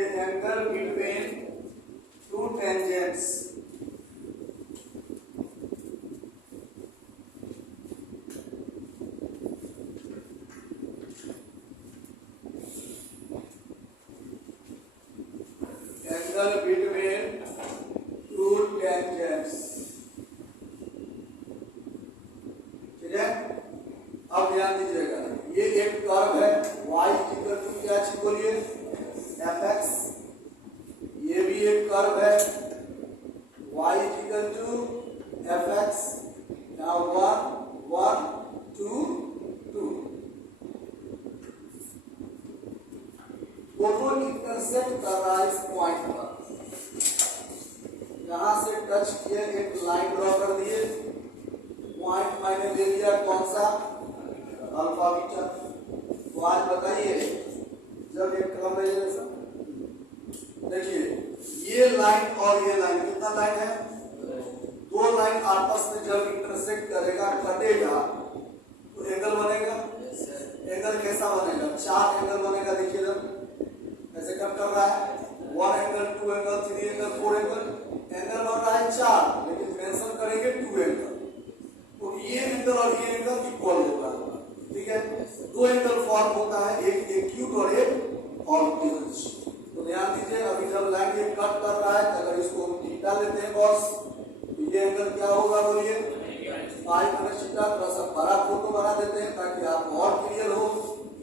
ये angle between two tangents ठीक है। अब ध्यान दीजिएगा, ये एक कर्व है y इक्वल टू क्या चीज बोलिए fx, ये भी एक कर्व है y equal to fx, now 1 1 2 2, दोनों इंटरसेक्ट कर रहा है इस पॉइंट पर, यहां से टच किए एक लाइन ड्रॉ कर दिए, पॉइंट मैंने ले लिया कौन सा अल्फा बीटा। तो आज बताइए जब एक क्रम है जैसा, देखिए ये लाइन और ये लाइन कितना लाइन है, दो लाइन आपस में जब इंटरसेक्ट करेगा कटेगा तो एंगल बनेगा। एंगल कैसा बनेगा, चार एंगल बनेगा। देखिए जब ऐसे कट कर रहा है 1 angle 2 angle 3 angle 4 angle, angle बन रहा है 4 लेकिन मेंशन करेंगे 2 एंगल, तो ये एंगल और ये एंगल इक्वल होगा। ठीक है, दो एंगल फॉर्म होता है, एक एक्यूट और एक ऑब्ट्यूज। तो ध्यान दीजिए अभी जब लाइन ये कट कर रहा है अगर इसको हम थीटा लेते हैं बॉस, तो ये एंगल क्या होगा बोलिए पाई माइनस थीटा। थोड़ा सा बड़ा फोटो बना देते हैं ताकि आप और क्लियर हो।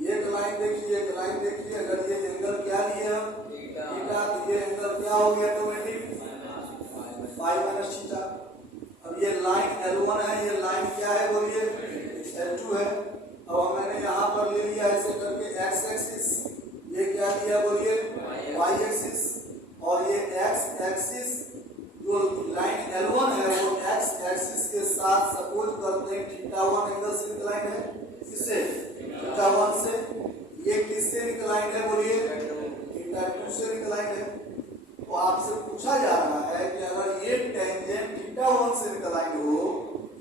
एक लाइन देखिए, एक लाइन देखिए, अगर ये एंगल क्या लिए हम थीटा, तो ये एंगल क्या हो गया ऑटोमेटिक पाई माइनस थीटा। अब ये लाइन L1 है, ये लाइन क्या है बोलिए L2 है। अब मैंने यहाँ पर ले लिया ऐसे करके x एक्सिस, ये क्या लिया बोलिए y एक्सिस, और ये x एक्सिस जो लाइन L1 है वो x एक्सिस के साथ सपोज करते हैं θ1 एंगल से इंक्लाइन है, किससे θ1 से। ये किससे इंक्लाइन है बोलिए θ2 से इंक्लाइन है। तो आपसे पूछा जा रहा है कि अगर ये टेंजेंट θ1 से इंक्लाइन हो,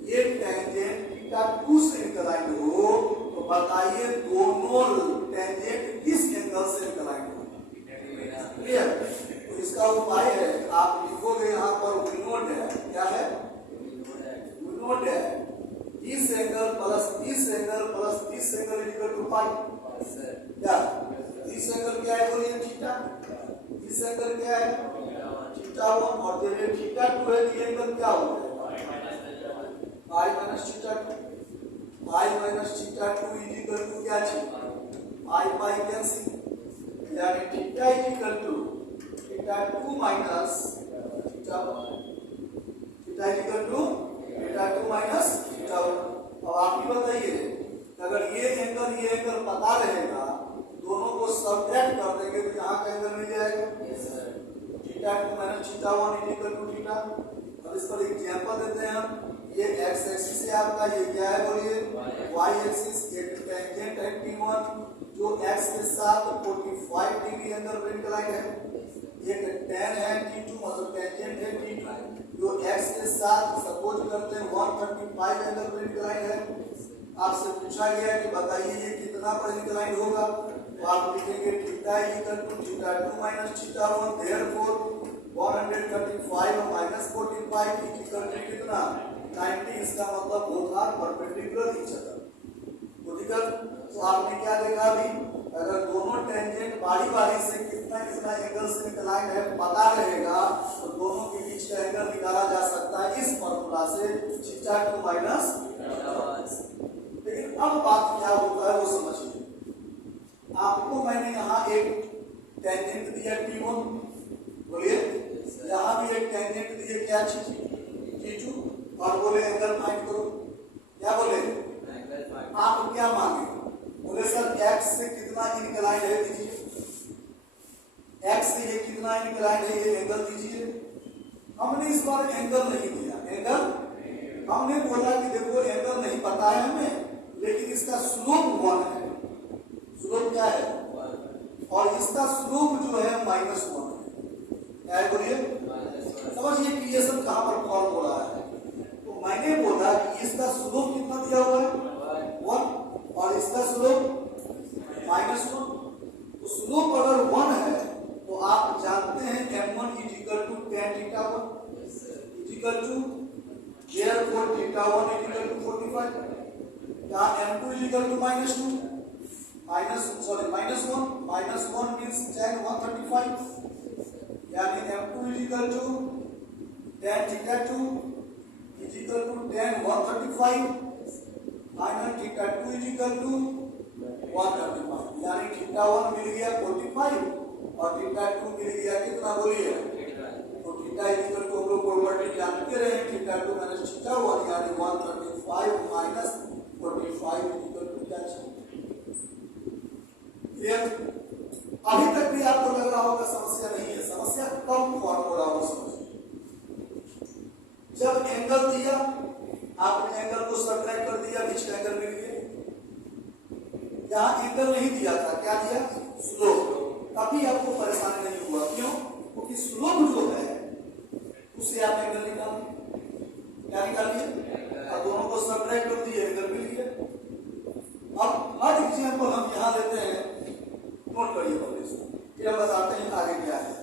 ये टेंजेंट θ2 से इंक्लाइन हो, तो बताइए दोनों टेंजेंट किस एंगल से इंक्लाइन हो। क्लियर। तो इसका उपाय है आप लिखोगे यहाँ पर वी नो डैश, क्या है we know dash, this angle plus this angle plus this angle equal to pi. क्या दिस एंगल क्या है बोलिए थीटा, दिस एंगल क्या है θ1, और जब ये θ2 है ये एंगल क्या होगा pi minus θ2। Pi minus θ2 equal to क्या चीज पाई पाई कैंसिल, यानी theta equal to θ2 minus θ1, theta equal to θ2 minus θ1। अब आप ही बताइए अगर ये एंगल पता रहेगा दोनों को सब्ट्रैक्ट कर देंगे तो यहाँ का एंगल मिल जाएगा θ2 माइनस θ1 इक्वल टू थीटा। अब इस पर एग्जांपल देते हैं हम, ये x एक्सिस है आपका, ये क्या है बोलिए y एक्सिस, एक टेंजेंट है T1 जो x के साथ 45 डिग्री एंगल पर इंक्लाइन है, एक tan है T2 मतलब टेंजेंट है T2 जो x के साथ सपोज करते हैं 135 एंगल पर इंक्लाइन है। आपसे पूछा गया कि बताइए ये कितना पर इंक्लाइन होगा, तो आप लिखेंगे theta equal to θ2 minus θ1, therefore 135 और माइनस 45 इक्वल टू कितना 90, इसका मतलब both are perpendicular each other. तो आपने क्या देखा अभी, अगर दोनों टेंजेंट बारी बारी से कितना कितना एंगल से इंक्लाइन है पता रहेगा तो दोनों के बीच का एंगल निकाला जा सकता है इस फॉर्मूला से θ2 माइनस। लेकिन अब बात क्या होता है वो समझिए। आपको मैंने यहाँ एक टेंजेंट दिया T1, बोलिए यहाँ भी एक टेंजेंट दिए क्या चीज T2, और बोले एंगल फाइंड करो। क्या बोले आप क्या मांगे, बोले सर x से कितना इंक्लाइन है दीजिए, x से ये कितना इंक्लाइन है ये एंगल दीजिए। हमने इस बार एंगल नहीं दिया, एंगल हमने बोला कि देखो एंगल नहीं पता है हमें लेकिन इसका स्लोप 1 है, स्लोप क्या है, और इसका स्लोप जो है -1 है। क्या है बोलिए समझिए क्रिएशन कहां पर फॉर्म हो रहा है। तो मैंने बोला कि इसका स्लोप कितना दिया हुआ है 1 और इसका स्लोप -1। तो स्लोप अगर 1 है तो equal to therefore theta 1 is equal to 45. यहाँ m2 is equal to -2 -1 means tan 135 यानी m2 is equal to tan theta 2 is equal to tan 135 minus theta 2 is equal to 135 यानी theta 1 मिल गया 45 और theta 2 मिल गया कितना बोलिए, तो थीटा इक्वल टू हम लोग प्रॉपर्टी जानते रहे थीटा 2 माइनस थीटा 1 यानी 135 माइनस 45 इक्वल टू क्या है क्लियर। अभी तक भी आपको लग रहा होगा समस्या नहीं है, समस्या कम फॉर्मूला हो समझ। जब एंगल दिया आपने एंगल को सब्ट्रैक्ट कर दिया, बीच का एंगल मिल गया। यहां एंगल नहीं दिया था, क्या दिया, स्लोप। तभी आपको परेशानी नहीं हुआ, क्यों, क्योंकि स्लोप जो है उससे आप एंगल निकाल, क्या निकाल दिए, अब दोनों को सब्ट्रैक्ट कर दिए, एंगल मिल गया। अब हर एग्जांपल हम यहां लेते हैं, नोट करिए पहले से, फिर हम बताते हैं आगे क्या है।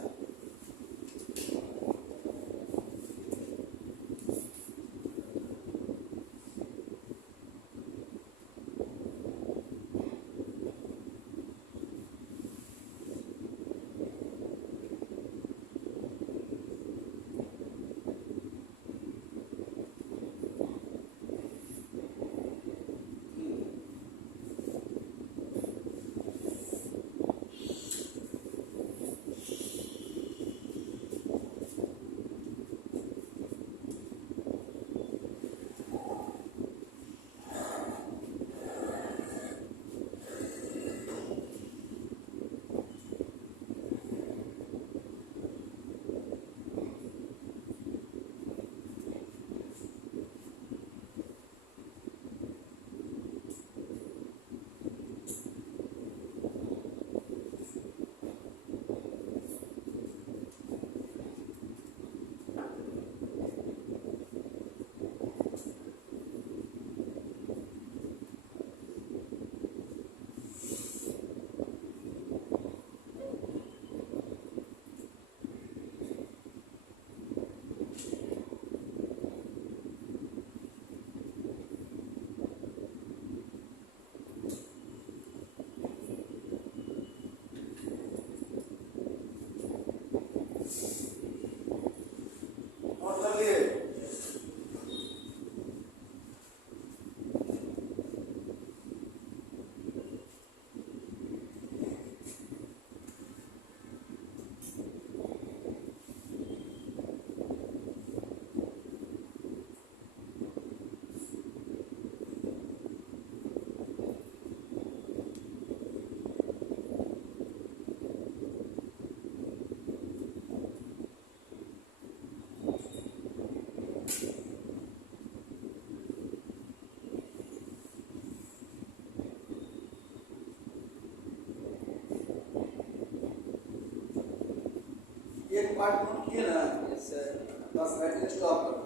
एक पार्ट नोट किए ना, यस सर, बस बैठे स्टॉप कर,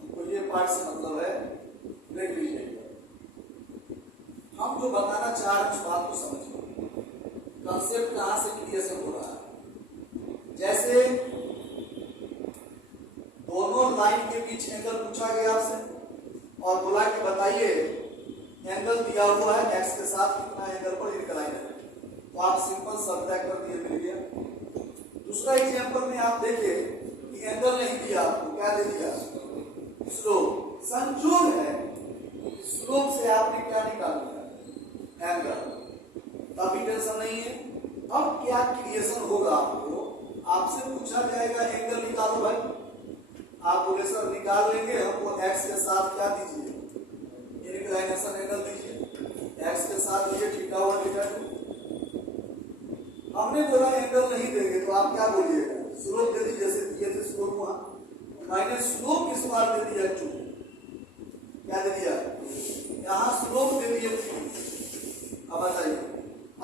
हमको ये पार्ट से मतलब है, देख लीजिए। हम जो बताना चाह रहे हैं उस बात को समझिए, कंसेप्ट कहां से क्रिएशन हो रहा है। जैसे दोनों लाइन के बीच एंगल पूछा गया आपसे और बोला कि बताइए एंगल दिया हुआ है एक्स के साथ कितना एंगल पर इंक्लाइन है, तो आप सिंपल सब्ट्रैक्ट कर दिए, मिल गया। दूसरा एग्जांपल में आप देखिए कि एंगल नहीं दिया आपको, क्या दे दिया, स्लोप। संयोग है स्लोप से आपने क्या निकाला, एंगल, तभी टेंशन नहीं है। अब क्या क्रिएशन होगा, आपको आपसे पूछा जाएगा एंगल निकालो भाई, आप बोले सर निकाल लेंगे, हमको एक्स के साथ क्या दीजिए, इंक्लाइनेशन एंगल दीजिए, एक्स के साथ दीजिए थीटा 1 थीटा 2। हमने बोला एंगल नहीं देंगे, तो आप क्या बोलिएगा, स्लोप दे दीजिए, जैसे दिए थे स्लोप वहां, माइनस स्लोप इस बार दे दिया 2, क्या दे दिया, यहाँ स्लोप दे दिए 3। अब बताइए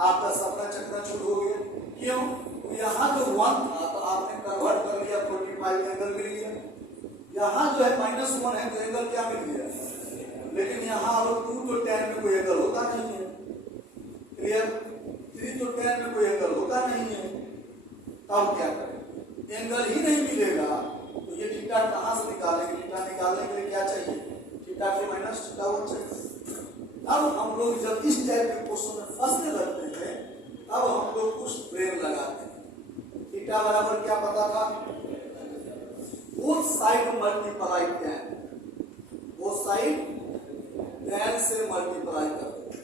आपका सपना चकना चूर हो गया, क्यों, तो यहाँ जो 1 था तो आपने कन्वर्ट कर लिया, 45 एंगल मिल गया। यहाँ जो है -1 है तो एंगल क्या मिल गया, लेकिन यहाँ अगर 2 तो tan में कोई एंगल होता नहीं है, क्लियर, 3 तो tan में कोई एंगल होता नहीं है, तब क्या करें, एंगल ही नहीं मिलेगा तो ये थीटा कहां से निकालेंगे? थीटा निकालने के लिए क्या चाहिए? थीटा के माइनस थीटा वन चाहिए। अब हम लोग जब इस टाइप के क्वेश्चन में फंसने लगते हैं तब हम लोग कुछ ब्रेन लगाते हैं। थीटा बराबर क्या पता था? Both side multiply tan, both side tan से मल्टीप्लाई करते हैं।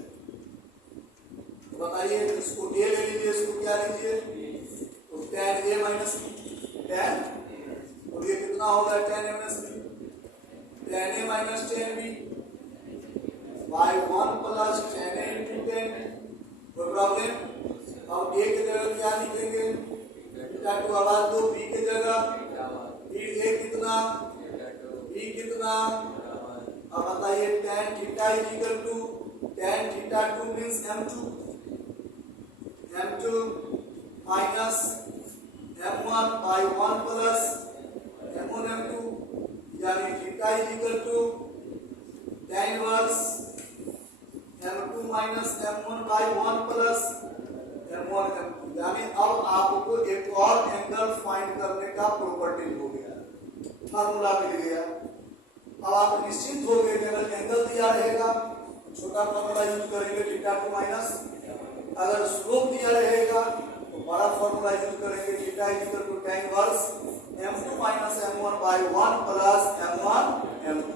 तो बताइए, इसको a ले लीजिए, इसको क्या लीजिए? तो tan a माइनस tan, और ये कितना होगा? tan a minus b, tan a minus tan b by 1 plus tan a into tan। कोई प्रॉब्लम? अब a की जगह क्या लिखेंगे? थीटा टू आवाज दो, b की जगह फिर a कितना, b कितना। अब बताइए, tan theta is equal to tan theta 2 means m2 minus m1 by 1 plus m1 m2, यानी theta is equal to tan inverse m2 minus m1 by 1 plus m1 m2। यानी अब आपको एक और एंगल फाइंड करने का प्रॉपर्टी हो गया, फार्मूला मिल गया। अब आप निश्चिंत हो गए कि अगर एंगल दिया रहेगा छोटा फार्मूला यूज करेंगे थीटा टू माइनस, अगर स्लोप दिया रहेगा तो बड़ा फार्मूला यूज करेंगे theta is equal to tan inverse m2 minus m1 by 1 plus m1 m2।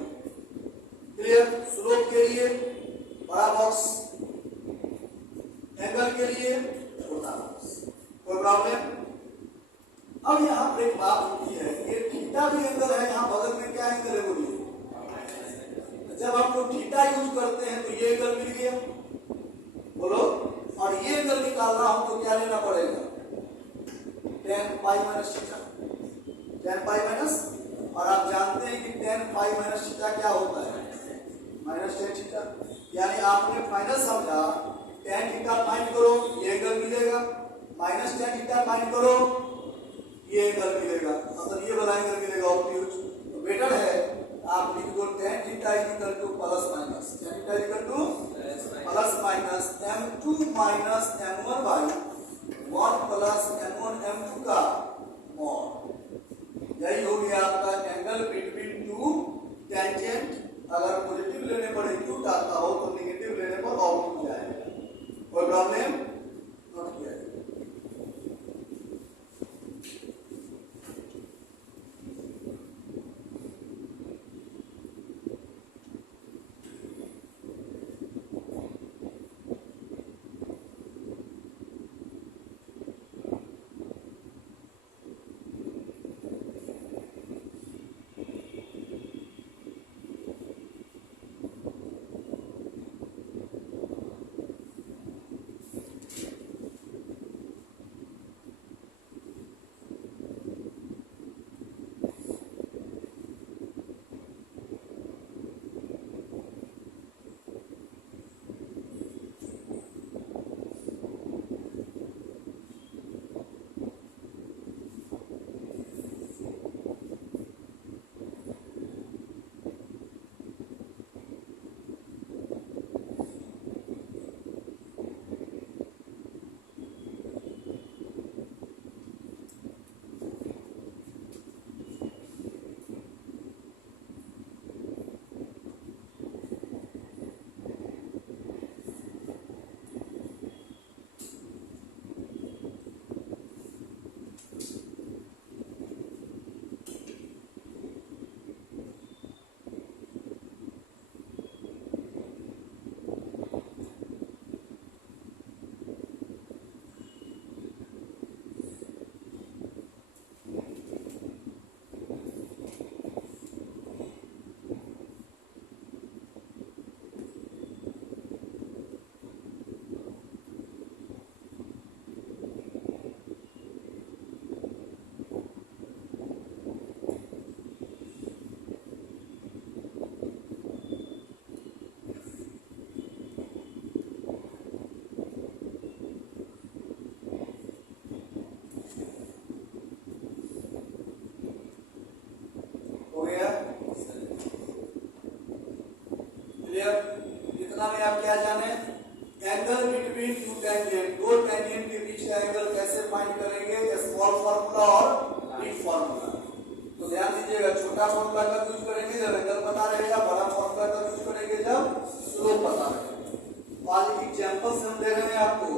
Clear? Slope के लिए बड़ा बॉक्स, एंगल के लिए छोटा बॉक्स। कोई प्रॉब्लम? अब यहाँ पर एक बात होती है, ये थीटा भी एंगल है, यहाँ बगल में क्या एंगल है बोलिए? जब हम लोग थीटा यूज करते हैं तो ये एंगल मिल गया, बोलो, और ये एंगल निकालना हो तो क्या लेना पड़ेगा? tan pi minus theta, tan pi minus, और आप जानते हैं कि tan पाई माइनस थीटा क्या होता है? Minus tan theta. यानी आपने फाइनल समझा, tan थीटा फाइंड करो, ये एंगल मिलेगा, माइनस tan थीटा फाइंड करो, ये एंगल मिलेगा, मतलब ये वाला एंगल मिलेगा ऑब्ट्यूज। तो बेटर है आप लिख दो tan theta is equal to plus minus, tan theta is equal to plus minus m2 minus m1 by 1 plus m1 m2 का मॉड। यही हो गया आपका एंगल बिटवीन टू टेंजेंट। अगर पॉजिटिव लेने पर एक्यूट आता हो तो नेगेटिव लेने पर ऑब्ट्यूज आएगा। कोई प्रॉब्लम? नोट किया। में आप क्या जाने, एंगल बिटवीन टू टेंजेंट, दो टेंजेंट के बीच का एंगल कैसे फाइंड करेंगे, स्मॉल फार्मूला और बिग फार्मूला। तो ध्यान दीजिएगा। छोटा फॉर्मूला कब यूज करेंगे? जब एंगल पता रहेगा। बड़ा फॉर्मूला कब यूज करेंगे? जब स्लोप पता रहेगा। तो आज एग्जांपल से हम दे रहे हैं आपको।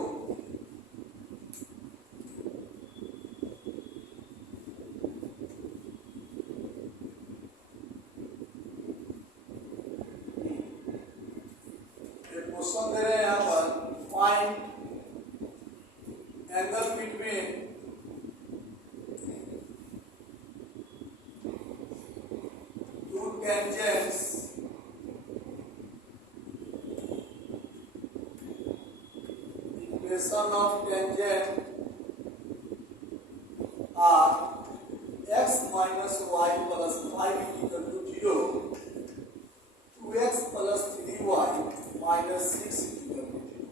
क्वेश्चन दे रहे हैं यहाँ पर, find angle between two tangents equation of tangent are x minus y plus 5 equal to 0, 2x plus 3y minus 6 equal to 0।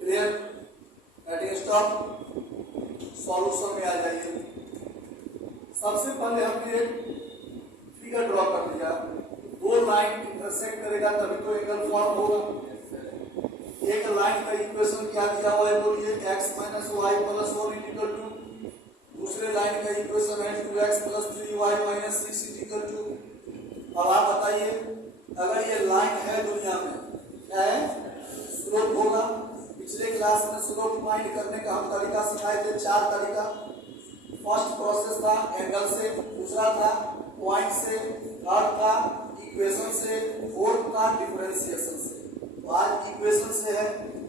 Clear? At stop solution में आ जाइए। सबसे पहले हमने एक फिगर ड्रॉ कर दिया। दो लाइन इंटरसेक्ट करेगा तभी तो एंगल फॉर्म होगा। एक लाइन का इक्वेशन क्या दिया हुआ है? बोलिए x minus y plus 1 equal to, दूसरे लाइन का इक्वेशन है 2x plus 3y minus 6 equal to। अब आप बताइए, अगर ये लाइन है दुनिया में, क्या है? स्लोप होगा। पिछले क्लास में स्लोप फाइंड करने का हम तरीका सिखाए थे, 4 तरीका। फर्स्ट प्रोसेस था एंगल से, दूसरा था पॉइंट से, थर्ड था इक्वेशन से, फोर्थ था डिफरेंशिएशन से। तो आज इक्वेशन से है।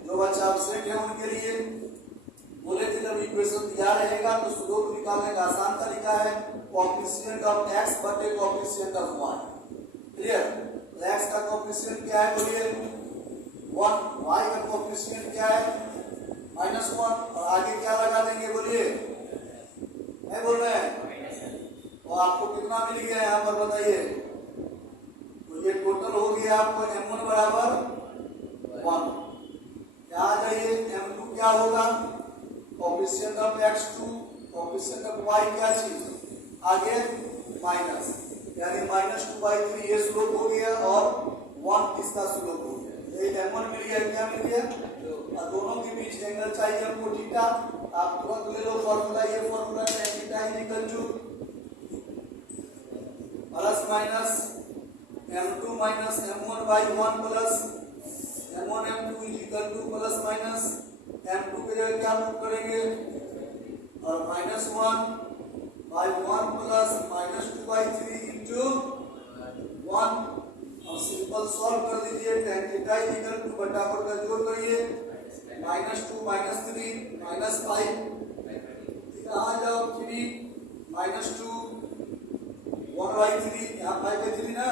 जो बच्चा अपसेट है उनके लिए बोले थे, जब इक्वेशन दिया रहेगा तो स्लोप निकालने का आसान तरीका है कोएफिशिएंट ऑफ x बटे coefficient of y। Clear? x का कोएफिशिएंट क्या है? बोलिए 1, y का कोएफिशिएंट क्या है? -1, और आगे क्या लगा देंगे? बोलिए, नहीं बोल रहे हैं? तो आपको कितना मिल गया यहाँ पर बताइए? तो ये टोटल हो गया आपको m1 बराबर 1। यहाँ जाइए, m2 क्या होगा? Coefficient of x2, coefficient of y क्या चीज? आगे माइनस, यानी -2/3 ये स्लोप हो गया और 1 इसका स्लोप हो गया। ये m1 मिल गया। क्या मिल गया? और दोनों के बीच एंगल चाहिए हमको थीटा। आप तुरंत ले लो फॉर्मूला, ये formula tan theta equal to plus minus m2 minus m1/1 plus m1 m2 equal to plus minus m2 के जगह क्या पुट करेंगे? और -1/1 प्लस -2/3 इंटू 1। और सिंपल सॉल्व कर दीजिए। tan थीटा इक्वल टू बटाबर का जोड़ करिए, -2 -3 -5, यहाँ जाओ 3 -2 1/3, यहाँ 5/3 ना।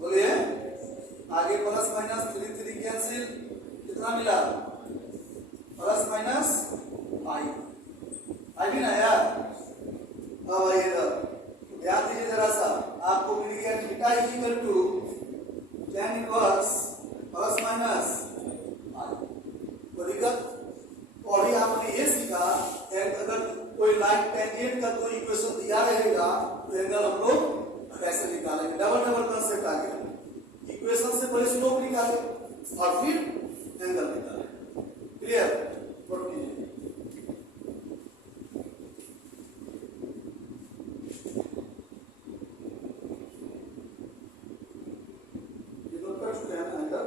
बोलिए, आगे प्लस माइनस 3 कैंसिल, कितना मिला? प्लस माइनस 5 भी ना यार। अब आइए ध्यान दीजिए जरा सा, आपको मिल गया theta equal to tan inverse plus minus 5। तो दिक्कत और ही आपने ये सीखा, अगर कोई लाइन टेंजेंट का कोई इक्वेशन दिया रहेगा तो एंगल हम लोग कैसे निकालेंगे? डबल कंसेप्ट आ गया। इक्वेशन से पहले स्लोप निकाले और फिर एंगल निकाले। क्लियर? नोट कीजिए। ये नोट कर चुके हैं ना एंगल?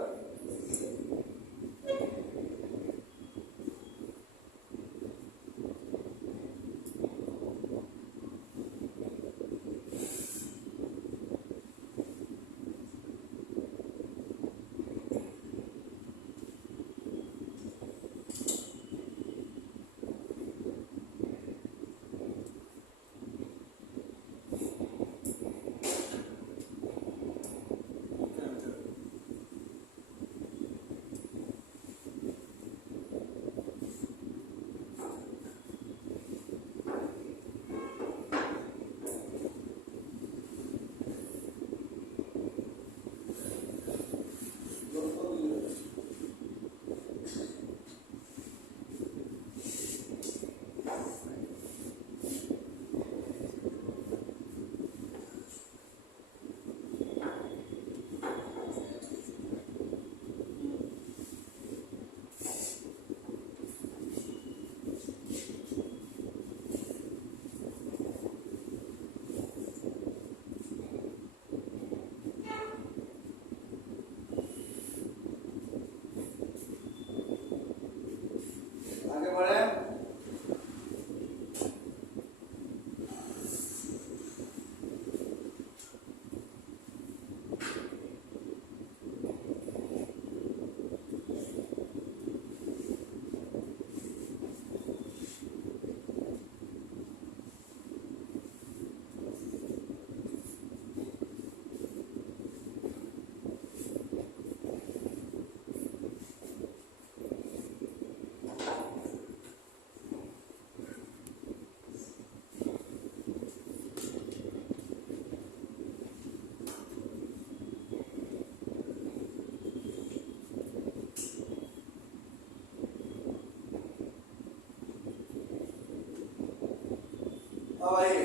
अब आइए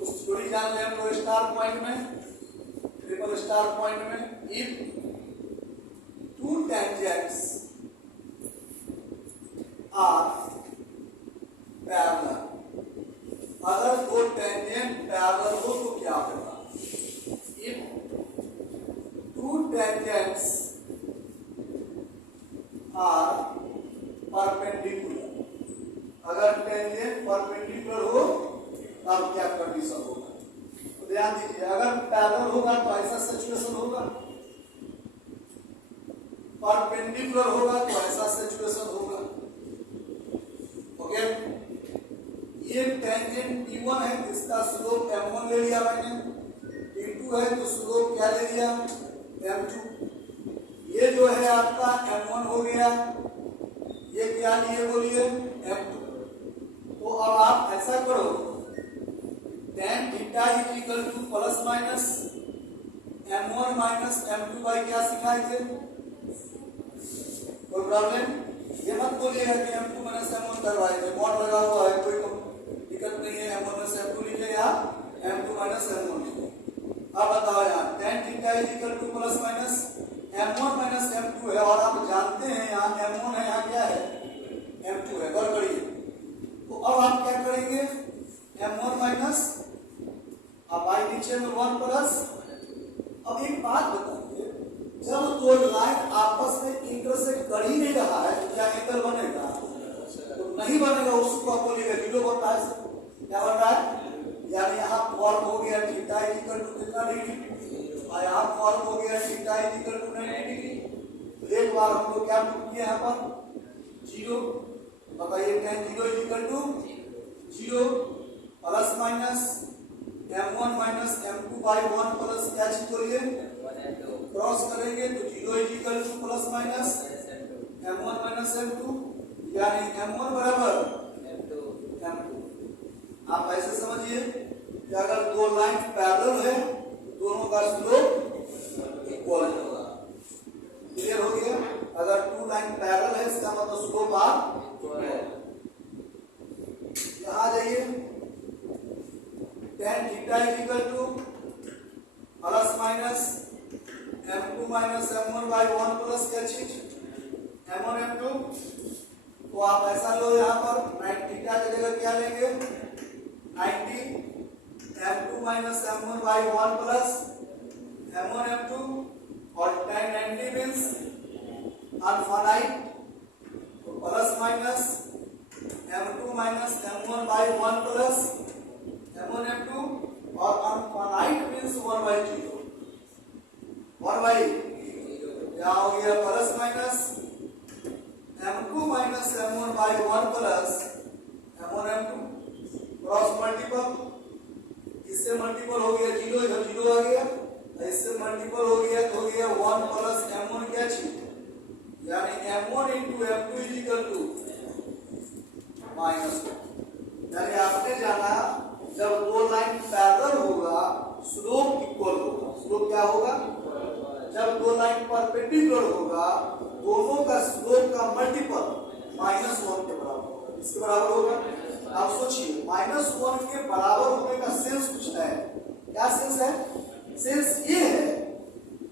उस थ्योरी जान लें हम लोग स्टार पॉइंट में, ट्रिपल स्टार पॉइंट में। If two tangents are parallel, अगर दो टेंजेंट पैरेलल हो तो क्या होगा? If two tangents are perpendicular, अगर टेंजेंट परपेंडिकुलर हो तब क्या कंडीशन होगा? तो ध्यान दीजिए, अगर पैरेलल होगा तो ऐसा सिचुएशन होगा, परपेंडिकुलर होगा तो ऐसा सिचुएशन होगा। ओके, ये टेंजेंट P1 है, इसका स्लोप M1 ले लिया मैंने, P2 है तो स्लोप क्या ले लिया? M2। ये जो है आपका M1 हो गया, ये क्या लिए बोलिए? M2। तो अब आप ऐसा करो, tan theta is equal to plus minus M1 minus M2 by क्या सिखाए थे? कोई प्रॉब्लम? ये मत बोलिएगा कि M2 माइनस M1 करवाए थे, बॉन्ड लगा हुआ है, कोई दिक्कत नहीं है, M1 माइनस M2 लिखे या M2 माइनस M1 लिखे। अब बताओ यहाँ tan theta is equal to plus minus M1 minus M2 है, और आप जानते हैं यहाँ M1 है, यहाँ क्या है? M2 है। गौर करिए, तो अब आप क्या करेंगे? M1 माइनस, अब आई नीचे में 1 प्लस। अब एक बात बताइए, जब दो लाइन आपस में इंटरसेक्ट कर ही नहीं रहा है तो क्या एंगल बनेगा? तो नहीं बनेगा, उसको आप बोलिएगा 0 बनता है। क्या बन रहा है? यानी यहाँ फॉर्म हो गया थीटा इज इक्वल टू कितना डिग्री, और यहाँ फॉर्म हो गया theta is equal to 90 degree. तो एक बार हम लोग क्या प्रूव किया यहाँ पर? 0। बताइए tan 0 is equal to 0 plus minus M1 minus M2 by 1 plus क्या चीज बोलिए? क्रॉस करेंगे तो 0 is equal to plus minus M1 minus M2, यानी M1 बराबर M2। आप ऐसे समझिए कि अगर दो लाइन पैरेलल है दोनों का स्लोप इक्वल होगा। क्लियर हो गया? अगर टू लाइन पैरेलल है इसका मतलब स्लोप आप यहाँ जाइए, tan theta is equal to plus minus M2 minus M1 by 1 plus क्या चीज? M1 M2। तो आप ऐसा लो, यहाँ पर थीटा की जगह क्या लेंगे? 90 M2 minus M1 by 1 plus M1 M2, और tan 90 मीन्स अनफाइनाइट, तो plus minus M2 minus M1 by 1 plus M1 M2, और अनफाइनाइट मीन्स 1 बाई 0, 1 बाई क्या हो गया? Plus minus M2 minus M1 by 1 plus M1 M2, cross multiple, इससे multiple हो गया 0, इधर 0 आ गया, इससे मल्टीपल हो गया तो हो गया 1 प्लस M1 क्या चीज? यानी M1 into M2 is equal to minus 1। यानी आपने जाना जब दो लाइन पैरेलल होगा स्लोप इक्वल होगा। स्लोप क्या होगा? जब दो लाइन परपेंडिकुलर होगा दोनों का स्लोप का मल्टीपल -1 के बराबर होगा। इसके बराबर होगा? आप सोचिए, -1 के बराबर होने का सेंस कुछ है। क्या सेंस है? सेंस ये है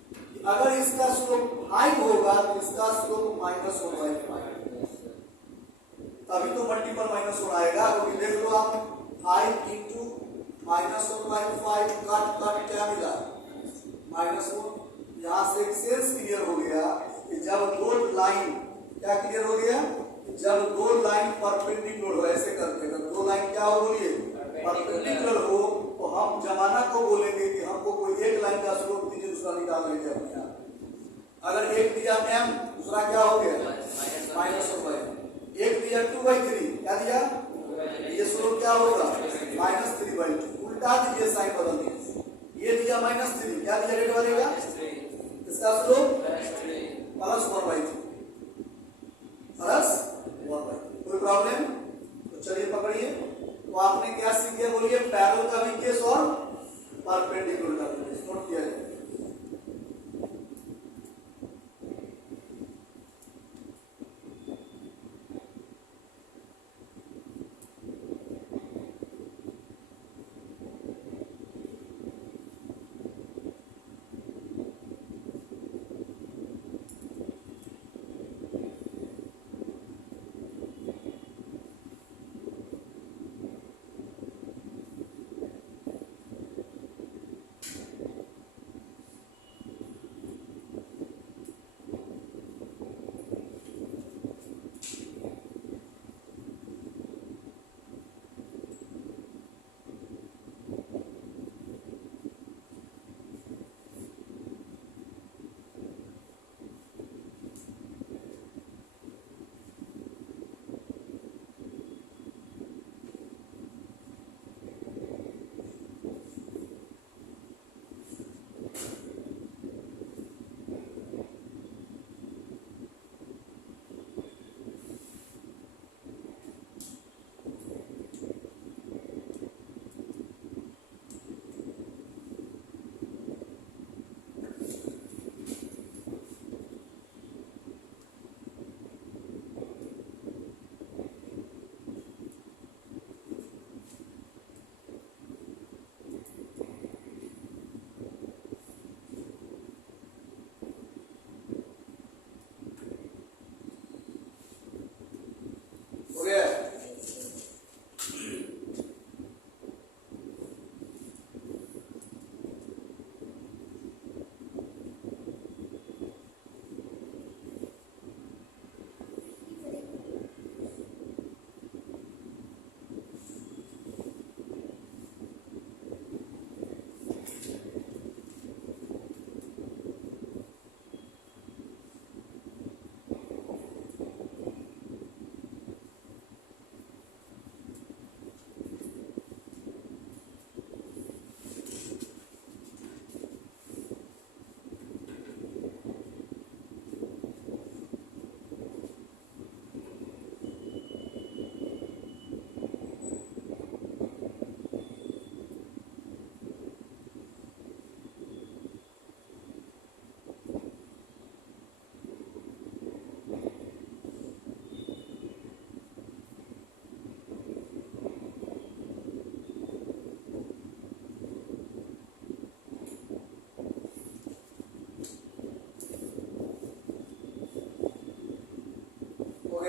कि अगर इसका स्लोप हाई होगा तो इसका स्लोप -1/5, तभी तो मल्टीपल -1 आएगा। क्योंकि देख लो आप 5 इंटू -1/5 काट क्या मिला? -1। यहाँ से एक सेंस क्लियर हो गया कि जब दो लाइन, क्या क्लियर हो गया? जब दो लाइन परपेंडिकुलर हो, ऐसे करके अगर दो लाइन क्या हो बोलिए? परपेंडिकुलर हो, तो हम जमाना को बोलेंगे कि हमको कोई एक लाइन का स्लोप दीजिए, दूसरा निकाल लेंगे अपने आप। अगर एक दिया m, दूसरा क्या हो गया? -1/, एक दिया 2/3, क्या दिया? ये स्लोप क्या होगा? -3/2। उल्टा दीजिए, साइन बदल दीजिए, ये दिया -3, क्या दिया? रेड बनेगा, इसका स्लोप +1/3, +1/3। कोई प्रॉब्लम? तो चलिए पकड़िए। तो आपने क्या सीख गया बोलिए? पैरेलल का भी केस और परपेंडिकुलर का भी केस। नोट किया जाए।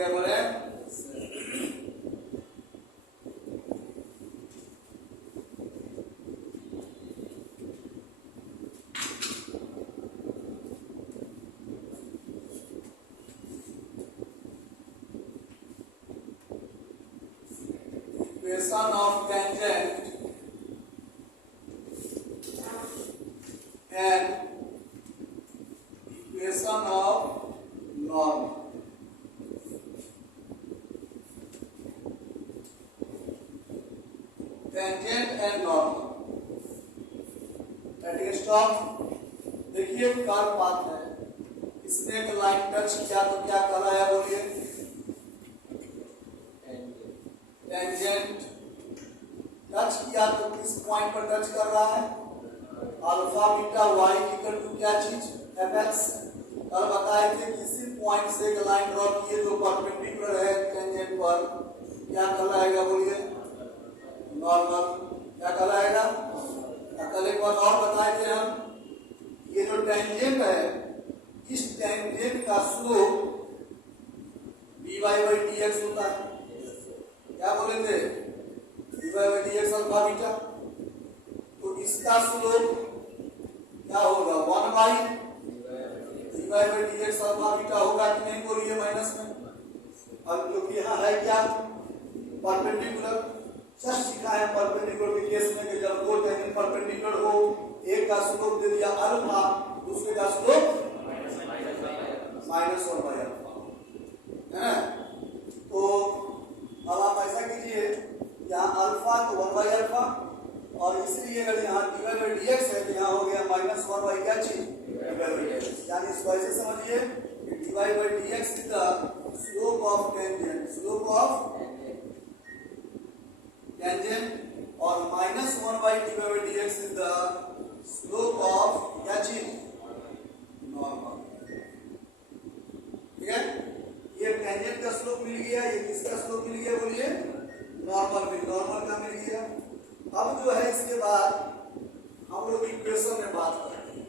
गया बोले equation of tangent and equation of normal. Tangent and normal. At stop देखिए कर्व पाथ है, इसने एक लाइन टच किया तो क्या कहलाया बोलिए? टेंजेंट। टच किया तो किस पॉइंट पर टच कर रहा है? Alpha beta y equal to क्या चीज? F x. कल बताए थे किसी पॉइंट से एक लाइन ड्रॉ किए जो परपेंडिकुलर है टेंजेंट पर, क्या कहलाएगा बोलिए? नॉर्मल। क्या कहलाएगा? कल एक बार और बताए थे हम, ये जो टेंजेंट है, इस टेंजेंट का स्लोप dy by dx होता है। क्या बोले थे? dy by dx alpha beta. तो इसका स्लोप क्या होगा? 1 by dy by dx alpha beta होगा कि नहीं बोलिए माइनस में? अब क्योंकि यहाँ है क्या? परपेंडिकुलर। जस्ट सीखा है परपेंडिकुलर के केस में कि जब दो टेंजेंट परपेंडिकुलर हो, एक का स्लोप दे दिया अल्फा, दूसरे का स्लोप माइनस 1 बाई अल्फा, है ना? तो अब आप ऐसा कीजिए, यहाँ अल्फा तो 1 बाई अल्फा, और इसलिए अगर यहाँ dy by dx है तो यहाँ हो गया माइनस 1 बाई क्या चीज? dy by dx। यानी इसको ऐसे समझिए कि dy by dx is the slope of tangent, slope of tangent, और minus 1 by dy by dx is the slope of क्या चीज? नॉर्मल। ठीक है, ये टेंजेंट का स्लोप मिल गया, ये किसका स्लोप मिल गया बोलिए? नॉर्मल भी, नॉर्मल का मिल गया। अब जो है इसके बाद हम लोग इक्वेशन में बात करेंगे,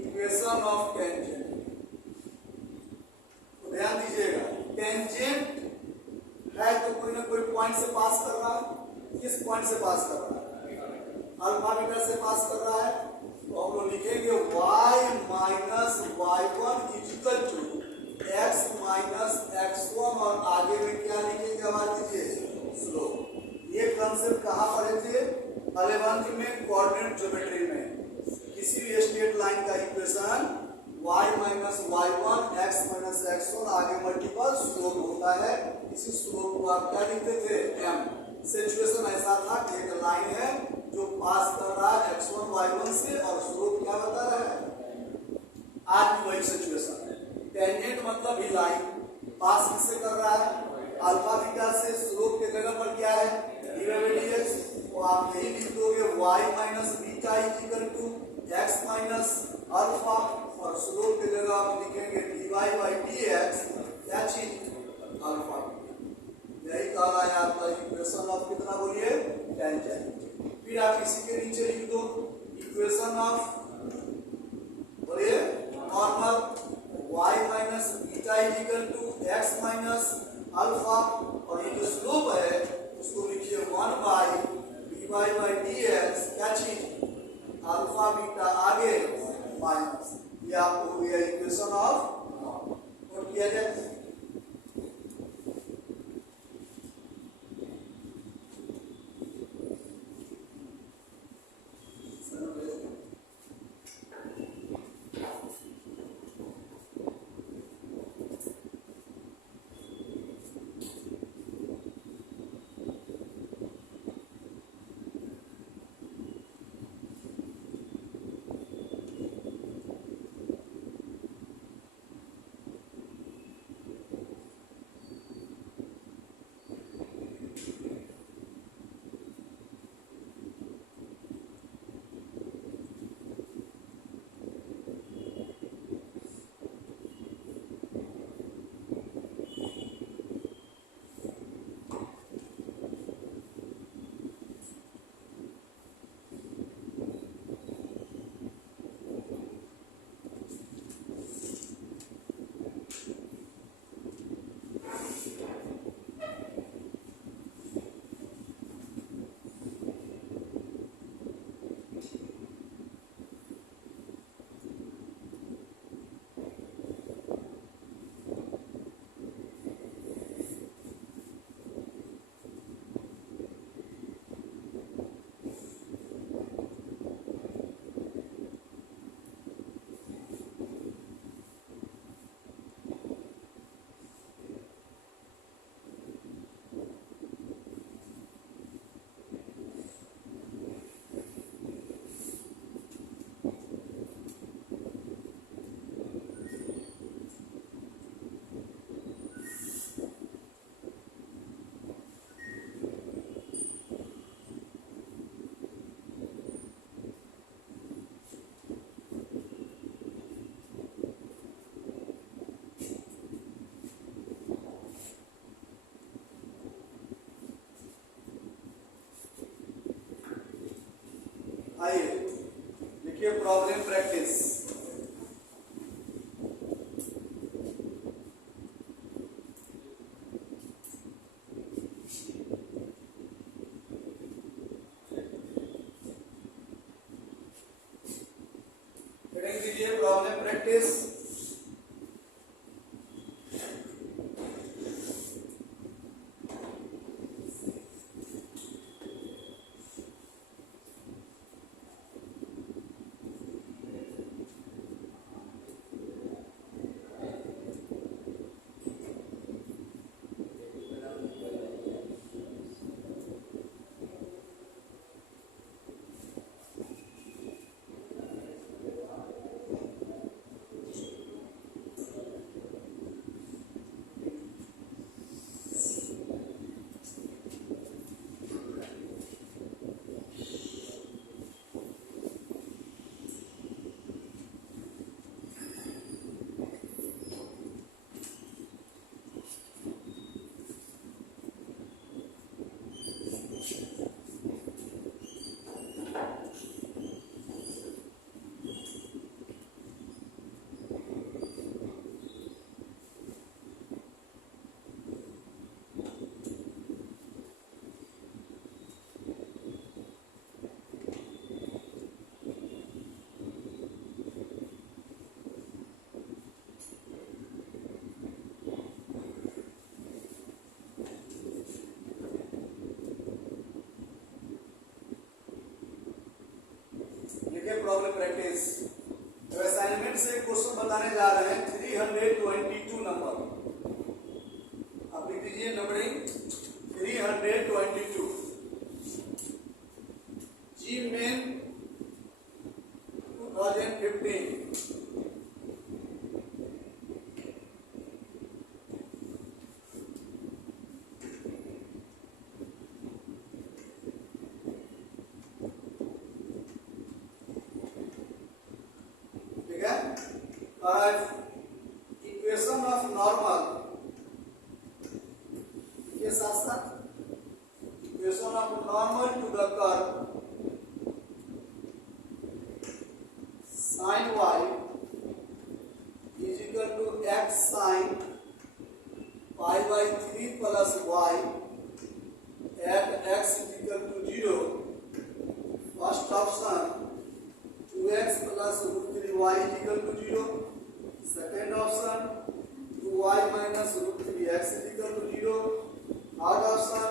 इक्वेशन ऑफ टेंजेंट। तो ध्यान दीजिएगा, टेंजेंट है तो कोई ना कोई पॉइंट से पास कर रहा है। किस पॉइंट से पास कर रहा है? अल्फा बीटा से पास कर रहा है। तो हम लोग लिखेंगे y minus y1 equal to x minus x1, और आगे में क्या लिखेंगे? अब कीजिए स्लोप। ये कंसेप्ट कहाँ पढ़े थे? 11th में कोऑर्डिनेट ज्योमेट्री में। किसी भी स्ट्रेट लाइन का equation y minus y1 x minus x1 आगे मल्टीपल स्लोप होता है। इसी स्लोप को आप क्या लिखते थे? m। सिचुएशन ऐसा था कि एक लाइन है जो पास कर रहा है x1 y1 से, और स्लोप क्या बता रहा है? आज भी वही सिचुएशन है। टेंजेंट मतलब ही लाइन, पास किससे कर रहा है? अल्फा बीटा से। स्लोप के जगह पर क्या है? dy by dx। तो आप यही लिख दोगे y minus beta equal to x minus alpha, और स्लोप की जगह आप लिखेंगे dy by dx क्या चीज? अल्फा। यही कहला है आपका इक्वेशन ऑफ कितना बोलिए? टेंजेंट। फिर आप इसी के नीचे लिख दो इक्वेशन ऑफ बोलिए normal, y minus beta equal to x minus alpha, और ये जो स्लोप है उसको लिखिए 1 बाई dy by dx क्या चीज? अल्फा बीटा आगे माइनस। ये आपको हो गया इक्वेशन ऑफ। और किया जाए लिखिए प्रॉब्लम प्रैक्टिस। हेडिंग दीजिए प्रॉब्लम प्रैक्टिस। Problem practice. तो असाइनमेंट से क्वेश्चन बताने जा रहे हैं 322 नंबर। आप लिख दीजिए numbering 322 JEE main 2015। Equation of normal के साथ साथ equation of normal to the curve sin y is equal to x sin pi by 3 plus y at x is equal to 0। First option 2x plus root 3y is equal to 0। Second option 2y minus root 3x is equal to 0। Third option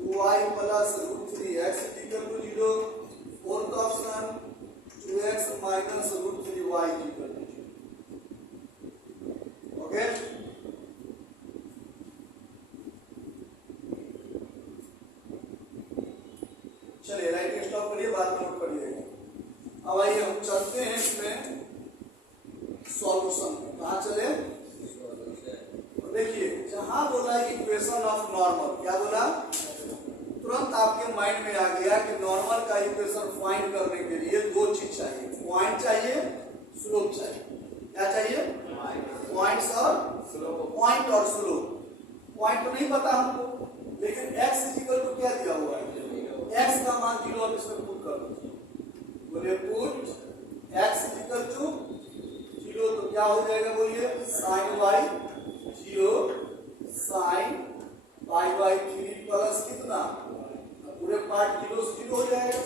2y plus root 3x is equal to 0। Fourth option 2x minus root 3y is equal to 0। Okay, चलिए writing stop करिए, बाद में note करिएगा। अब आइए हम चलते हैं इसमें सॉल्यूशन। कहाँ चले? तो देखिए जहां बोला इक्वेशन ऑफ नॉर्मल, क्या बोला? तुरंत आपके माइंड में आ गया कि नॉर्मल का इक्वेशन फाइंड करने के लिए दो चीज चाहिए, पॉइंट चाहिए, स्लोप चाहिए। क्या चाहिए? पॉइंट्स और स्लोप। पॉइंट और स्लोप। पॉइंट तो नहीं पता हमको, लेकिन x इज इक्वल टू क्या दिया हुआ है? x का मान 0 आप इसमें पुट कर दो। बोलिए put x is equal to 0, तो क्या हो जाएगा? बोलिए sin y 0 sin pi by 3 plus कितना? पूरे पार्ट 0 से 0 हो जाएगा।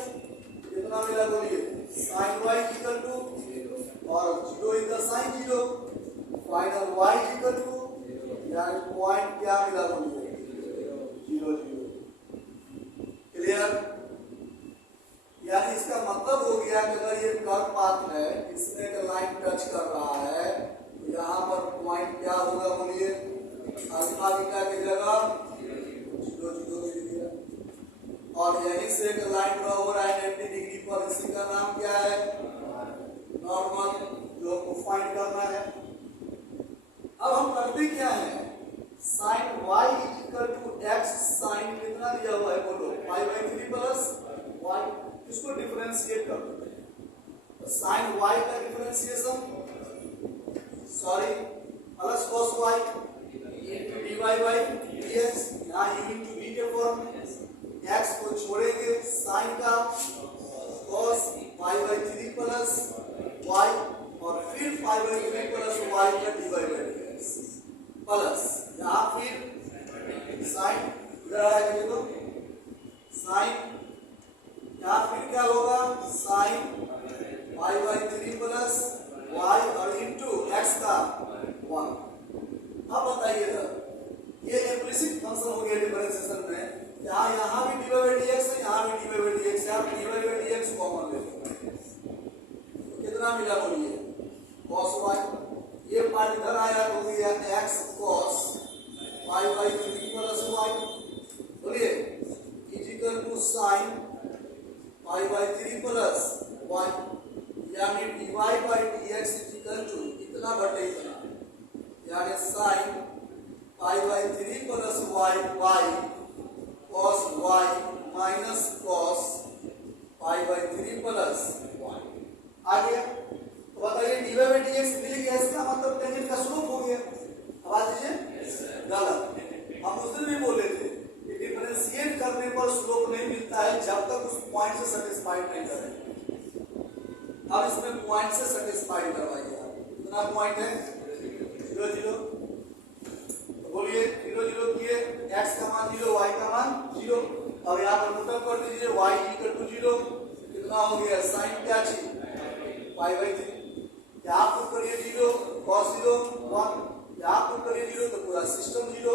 कितना मिला? बोलिए sin y इक्वल टू 0 और 0 is the sin 0। Final y equal to, यानी पॉइंट क्या मिला? बोलिए 0 0। क्लियर? यानी इसका मतलब हो गया कि अगर ये कर्व पाथ है, इसमें एक लाइन टच कर रहा है, तो यहाँ पर पॉइंट क्या होगा? बोलिए अल्फा बीटा की जगह 0 0 दे दिया। और यहीं से एक लाइन ड्रॉ हो रहा है 90 डिग्री पर, इसी का नाम क्या है? नॉर्मल, जो आपको फाइंड करना है। अब हम करते क्या है? sin y is equal to x sin कितना दिया हुआ है? बोलो pi by 3 प्लस y। इसको डिफरेंशिएट कर देते हैं। तो sin y का differentiation, sorry plus cos y into dy by dx। यहाँ u into v के फॉर्म में x को छोड़ेंगे, sin का cos 5/3 प्लस y और फिर 5/3 प्लस y का dx प्लस यहाँ फिर साइन इधर आएगा देखो साइन यहाँ फिर क्या होगा साइन 5/3 प्लस y और इंटू x का 1। अब बताइएगा ये इम्प्लिसिट फंक्शन हो गया डिफरेंशिएशन में, यहाँ भी dx है, यहाँ भी dx है। आप dx कॉमन ले लो तो कितना मिला बोलिए cos y, ये पार्ट इधर आया तो हो गया x cos 5/3 प्लस y बोलिए is equal to sin 5/3 plus y, यानी dy/dx इज इक्वल टू इतना बटे इतना, यानी sin 5/3 plus y y cos y minus cos 5/3 plus y। आगे तो बताइए dy/dx मिल गया, इसका मतलब टेंजेंट का स्लोप हो गया। अब आ जाइए गलत, हम उस दिन भी बोले थे कि डिफरेंशिएट करने पर स्लोप नहीं मिलता है जब तक उस पॉइंट से सेटिस्फाइड नहीं करें। अब इसमें पॉइंट से सेटिस्फाइड करवाइए आप, कितना पॉइंट है 0 0, बोलिए 0 0 किए x का मान 0 y का मान 0। अब यहाँ पर मुटक कर दीजिए y इक्वल टू 0, कितना हो गया sin क्या चीज 5/3, यहाँ पर करिए 0 cos 0 1, यहाँ पर करिए 0 तो पूरा सिस्टम 0,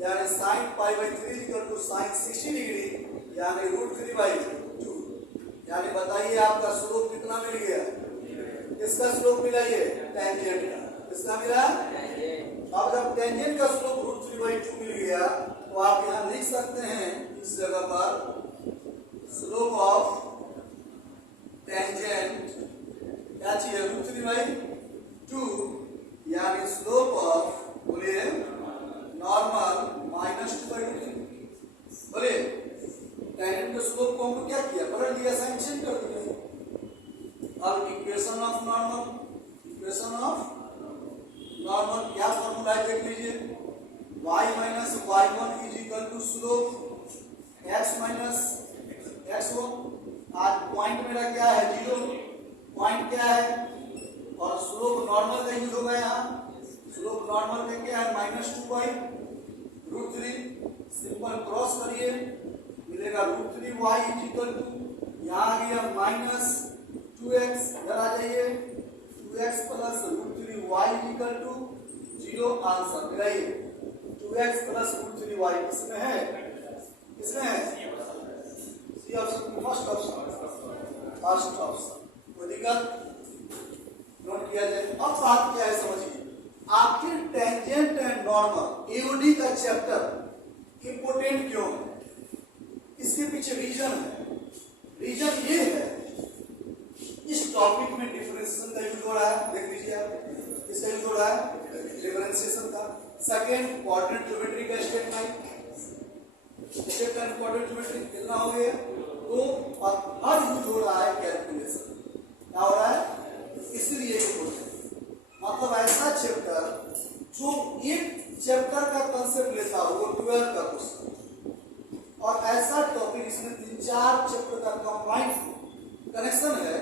यानी sin 5/3 equal to sin 60 degree यानी √3/2। यानी बताइए आपका स्लोप कितना मिल गया, किसका स्लोप मिला ये टेंजेंट का, किसका मिला। अब जब टेंजेंट का स्लोप √3/2 मिल गया तो आप यहाँ लिख सकते हैं इस जगह पर स्लोप ऑफ टेंजेंट क्या चीज है √3/2, यानी स्लोप ऑफ बोलिए नॉर्मल -2/3। बोलिए टेंजेंट का स्लोप को हमको क्या किया पलट दिया, साइन चेंज कर दिया। अब equation of normal, equation of normal क्या फॉर्मूला है देख लीजिए, y minus y1 is equal to slope x minus x1। आज पॉइंट मेरा क्या है 0, पॉइंट क्या है और स्लोप नॉर्मल का यूज होगा, यहाँ स्लोप नॉर्मल का क्या है -2/√3। सिंपल क्रॉस करिए मिलेगा √3y इज इक्वल टू यहाँ आ गया -2x, इधर आ जाइए 2x plus √3y equal to 0। Answer मेरा ये 2x प्लस √3y किसमें है, किसमें है C option, first option, first option. कोई दिक्कत नोट किया जाए। अब बात क्या है समझिए, आखिर टेंजेंट एंड नॉर्मल एओडी का चैप्टर इंपोर्टेंट क्यों है, इसके पीछे रीजन है। रीजन ये है इस टॉपिक में डिफरेंशिएशन का यूज हो रहा है, देख लीजिए आप किसका यूज हो रहा है डिफरेंशिएशन का। सेकेंड क्वाड्रेंट ज्योमेट्री का स्टेटमेंट, स्टेटमेंट क्वाड्रेंट ज्योमेट्री कितना हो गया तो, और हर यूज हो रहा है कैलकुलेशन, क्या हो रहा है इसलिए मतलब ऐसा चैप्टर जो एक चैप्टर का कंसेप्ट लेता हो वो 12 का क्वेश्चन, और ऐसा टॉपिक इसमें 3-4 चैप्टर का कंबाइंड कनेक्शन है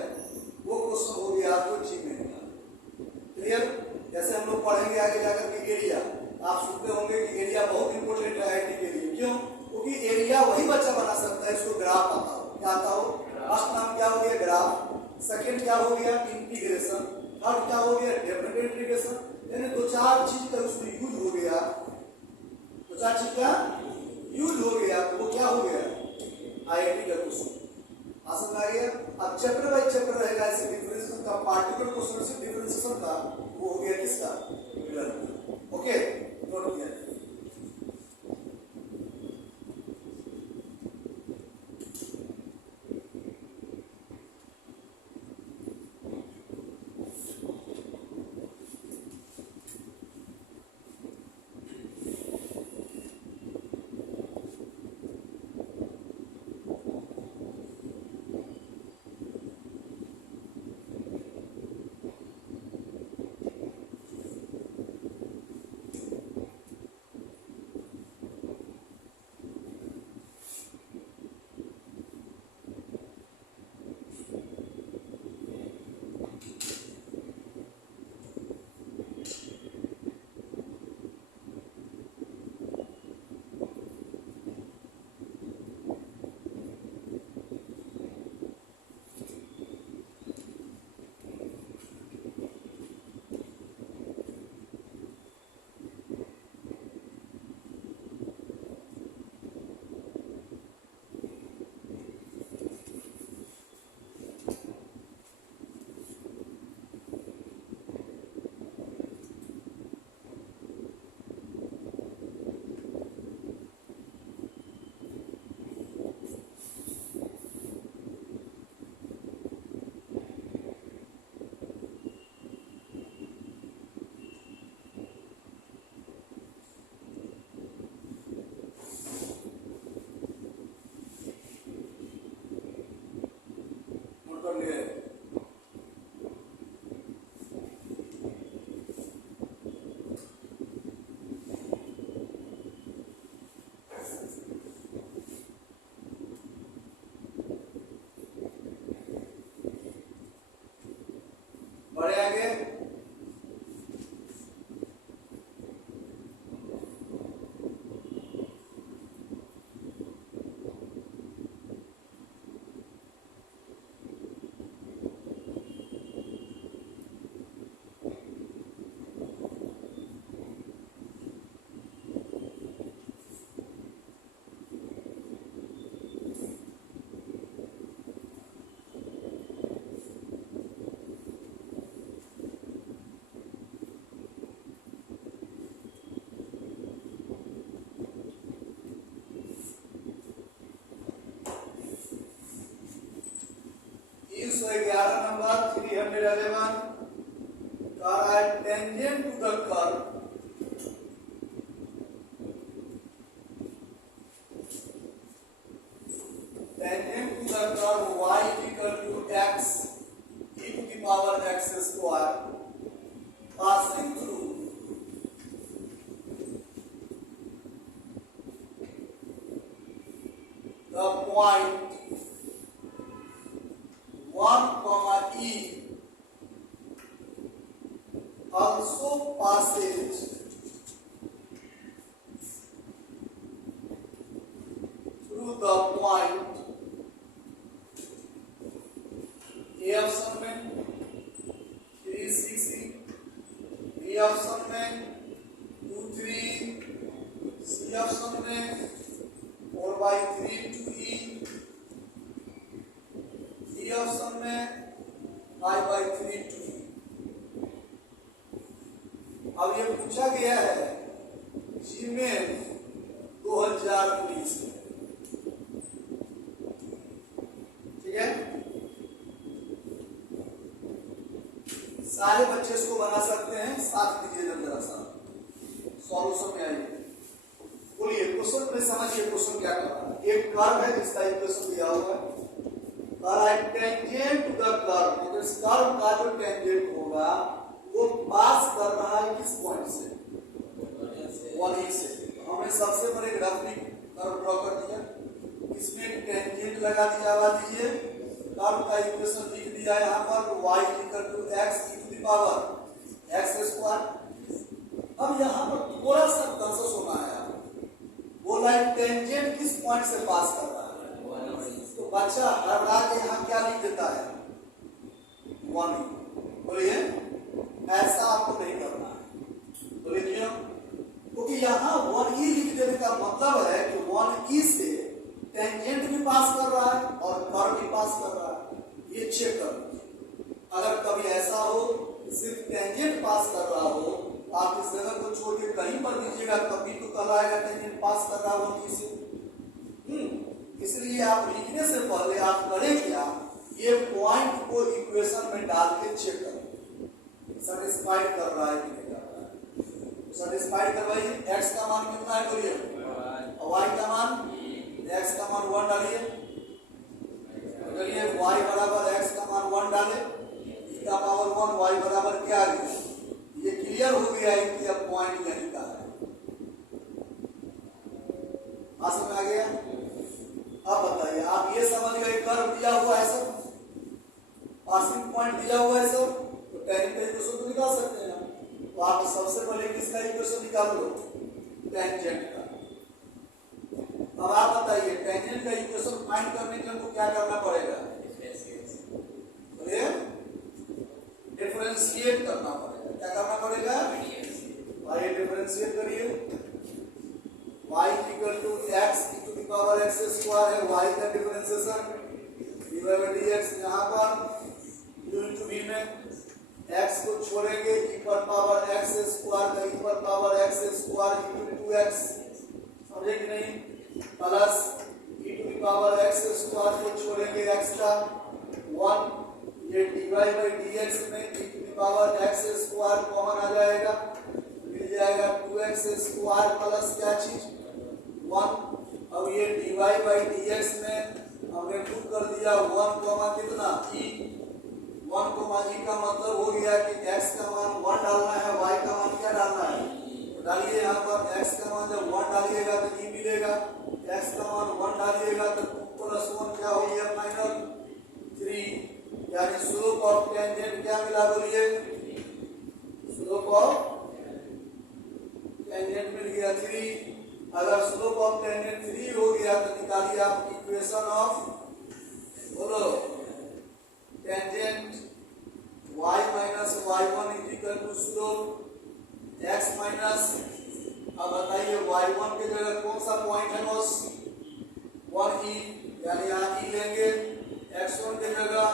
वो क्वेश्चन हो गया आपको जीमेंट का। क्लियर, जैसे हम लोग पढ़ेंगे आगे जाकर के एरिया, आप सुनते होंगे कि एरिया बहुत इंपॉर्टेंट है आईटी के लिए, क्यों, क्योंकि एरिया वही बच्चा बना सकता है इसको ग्राफ आता हो, क्या आता हो, फर्स्ट नाम क्या हो गया ग्राफ, सेकंड क्या हो गया इंटीग्रेशन, थर्ड क्या हो गया डेफिनेट इंटीग्रेशन। यानी 2-4 चीज का उसमें यूज हो गया, 2-4 चीज का यूज हो गया तो वो क्या हो गया आईआईटी का क्वेश्चन। आसान आ गया। अब चैप्टर बाय चैप्टर रहेगा ऐसे डिफरेंशिएशन का, पार्टिकुलर क्वेश्चन से डिफरेंशिएशन का वो हो गया किसका मिलन। ओके नोट किया। 311 नंबर 311 कह रहा है tangent to the curve y equal to x e to the power x square passing through the point 1 comma e also passes through the point A option में 360, B ऑप्शन में 23, C option में 4/3 2e, D option में 5/3 2e। अब ये पूछा गया है Gmail 2019 में, ठीक है। सारे बच्चे इसको बना सकते हैं, साथ दीजिए जरा सा सॉल्यूशन में आइए। बोलिए क्वेश्चन में समझिए क्वेश्चन क्या कर रहा है। एक कर्व है जिसका इक्वेशन दिया हुआ है, कह रहा है टेंजेंट टू द कर्व, मतलब इस कर्व का जो टेंजेंट होगा वो पास कर रहा है किस पॉइंट से, 1 से। हमने सबसे पहले ग्राफिक कर्व ड्रॉ कर दिया, इसमें टेंजेंट लगा दिया हुआ, दीजिए कर्व का इक्वेशन लिख दिया है यहाँ पर y equal to x e to the power x square. अब यहाँ पर थोड़ा सा कंसेप्ट होना है, वो लाइन टेंजेंट किस पॉइंट से पास कर रहा है, तो बच्चा हरा के यहाँ क्या लिख देता है 1। बोलिए ऐसा आपको नहीं करना है, बोलिए क्यों? क्योंकि यहाँ 1e लिख देने का मतलब है कि 1e से टेंजेंट भी पास कर रहा है और कर्व भी पास कर रहा है। ये चेक कर, अगर कभी ऐसा हो सिर्फ टेंजेंट पास कर रहा हो, आप इस जगह को छोड़ के कहीं पर दीजिएगा तभी तो कल आएगा टेंजेंट पास कर रहा हो किसी। इसलिए आप लिखने से पहले आप करें क्या, ये पॉइंट को इक्वेशन में डाल के चेक करें सेटिस्फाइड कर रहा है कि नहीं कर रहा है। सेटिस्फाइड करवाइए। x का मान कितना है बोलिए, और y का मान, x का मान 1 डालिए, चलिए y बराबर x का मान 1 डाले, e का पावर 1, y बराबर क्या आ गया, ये क्लियर हो गया है कि अब पॉइंट यहीं का है। समझ में आ गया? अब बताइए, आप ये समझ गए कर्व दिया हुआ है सर, पासिंग पॉइंट दिया हुआ है सर, तो टेन का इक्वेशन तो निकाल सकते हैं ना। तो आप सबसे पहले किसका इक्वेशन निकाल लो, टेंजेंट का। अब आप बताइए टेंजेंट का इक्वेशन फाइंड करने के लिए हमको क्या करना पड़ेगा, डिफरेंशिएट करना पड़ेगा। क्या करना पड़ेगा, आइए डिफरेंशिएट करिए। y equal to x e to the power x square है, y का डिफरेंशिएशन dx यहाँ पर u into v में x को छोड़ेंगे, e पर पावर x स्क्वायर का e पर power x square into 2x, समझे कि नहीं, plus e to the power x square को छोड़ेंगे x का 1, ये dy by dx में e to the power x square common आ जाएगा, मिल जाएगा 2x स्क्वायर प्लस क्या चीज 1। अब ये dy by dx में हमने पुट कर दिया 1 कॉमा कितना e, 1 कॉमा e का मतलब हो गया कि x का मान 1 डालना है, y का मान क्या डालना है, तो डालिए यहाँ पर x का मान जब 1 डालिएगा तो e मिलेगा, x का मान 1 डालिएगा तो 2 + 1 क्या हो गया फाइनल 3, यानी स्लोप ऑफ टेंजेंट क्या मिला बोलिए, स्लोप ऑफ टेंजेंट मिल गया 3। अगर स्लोप ऑफ टेंजेंट 3 हो गया तो निकालिए आप इक्वेशन ऑफ, बोलो tangent y minus y1 is equal to slope x minus, अब बताइए y1 के जगह कौन सा पॉइंट है बॉस, 1e, यानी यहाँ e लेंगे, x1 के जगह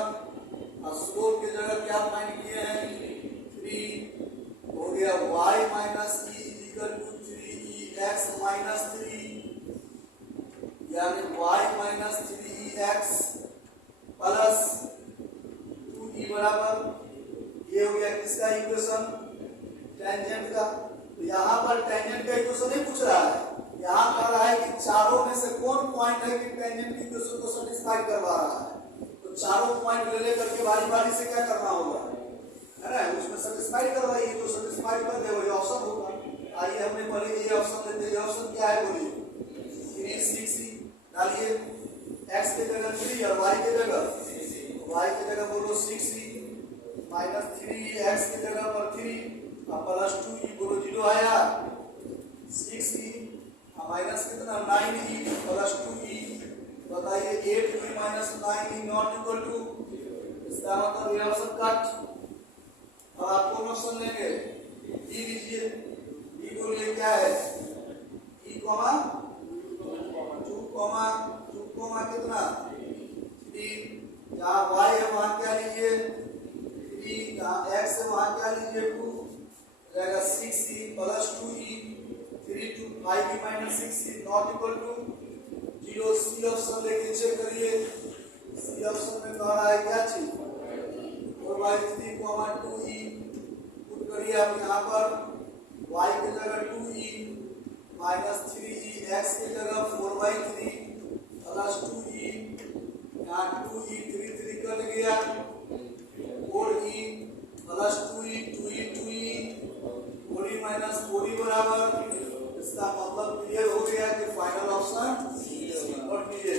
और स्लोप के जगह क्या फाइंड किए हैं 3, हो गया y minus e is equal to 3ex minus 3, यानी y माइनस 3ex प्लस ई बराबर, ये हो गया किसका इक्वेशन, टेंजेंट का। तो यहाँ पर टेंजेंट का इक्वेशन नहीं पूछ रहा है, यहाँ कह रहा है कि चारों में से कौन पॉइंट है कि टेंजेंट की इक्वेशन को सेटिस्फाई करवा रहा है। तो चारों पॉइंट ले लेकर के बारी बारी से क्या करना होगा, है ना, उसमें सेटिस्फाई करवाइए, तो सेटिस्फाई कर दे वही ऑप्शन होगा। आइए हमने पहले ये ऑप्शन लेते हैं, ये ऑप्शन क्या है बोलिए, 3 6 डालिए, x के जगह 3 और y के जगह बोलो 6 माइनस 3 x के जगह पर 3 और प्लस 2 बोलो 0 आया, 6 माइनस कितना 9 प्लस 2 बताइए 8 माइनस 9 नॉट इक्वल टू, इसका मतलब ये ऑप्शन कट। अब आप कौन ऑप्शन लेंगे, डी लीजिए, डी बोलिए क्या है, ई कॉमा 2 कॉमा कितना 3, जहाँ y है वहाँ क्या लीजिए 3, जहाँ x है वहाँ क्या लीजिए 2, रहेगा 6e plus 2e 3 to 5e minus 6e not equal to 0। C option लेके चेक करिए, सी ऑप्शन में कह रहा है क्या चीज 4/3 कॉमा 2e, पुट करिए आप यहाँ पर y के जगह 2e माइनस 3e, x के जगह 4/3 प्लस 2e, यहाँ 2e 3 कट गया, 4e plus 2e 2e 4e minus 4e बराबर, इसका मतलब क्लियर हो गया कि फाइनल ऑप्शन नोट कीजिए।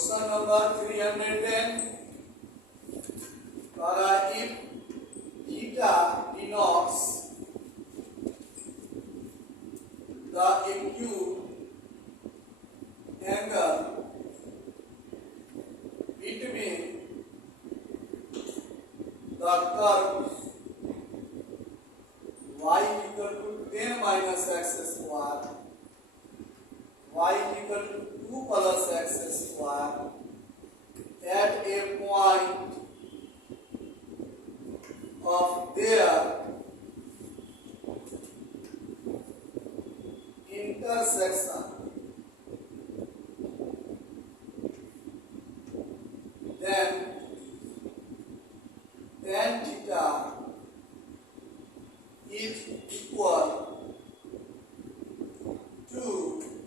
Question number 310 para if theta denotes the acute angle between the curve y equal to 10 minus x square, y equal to 2 plus x square at a point of their intersection, then tan theta is equal to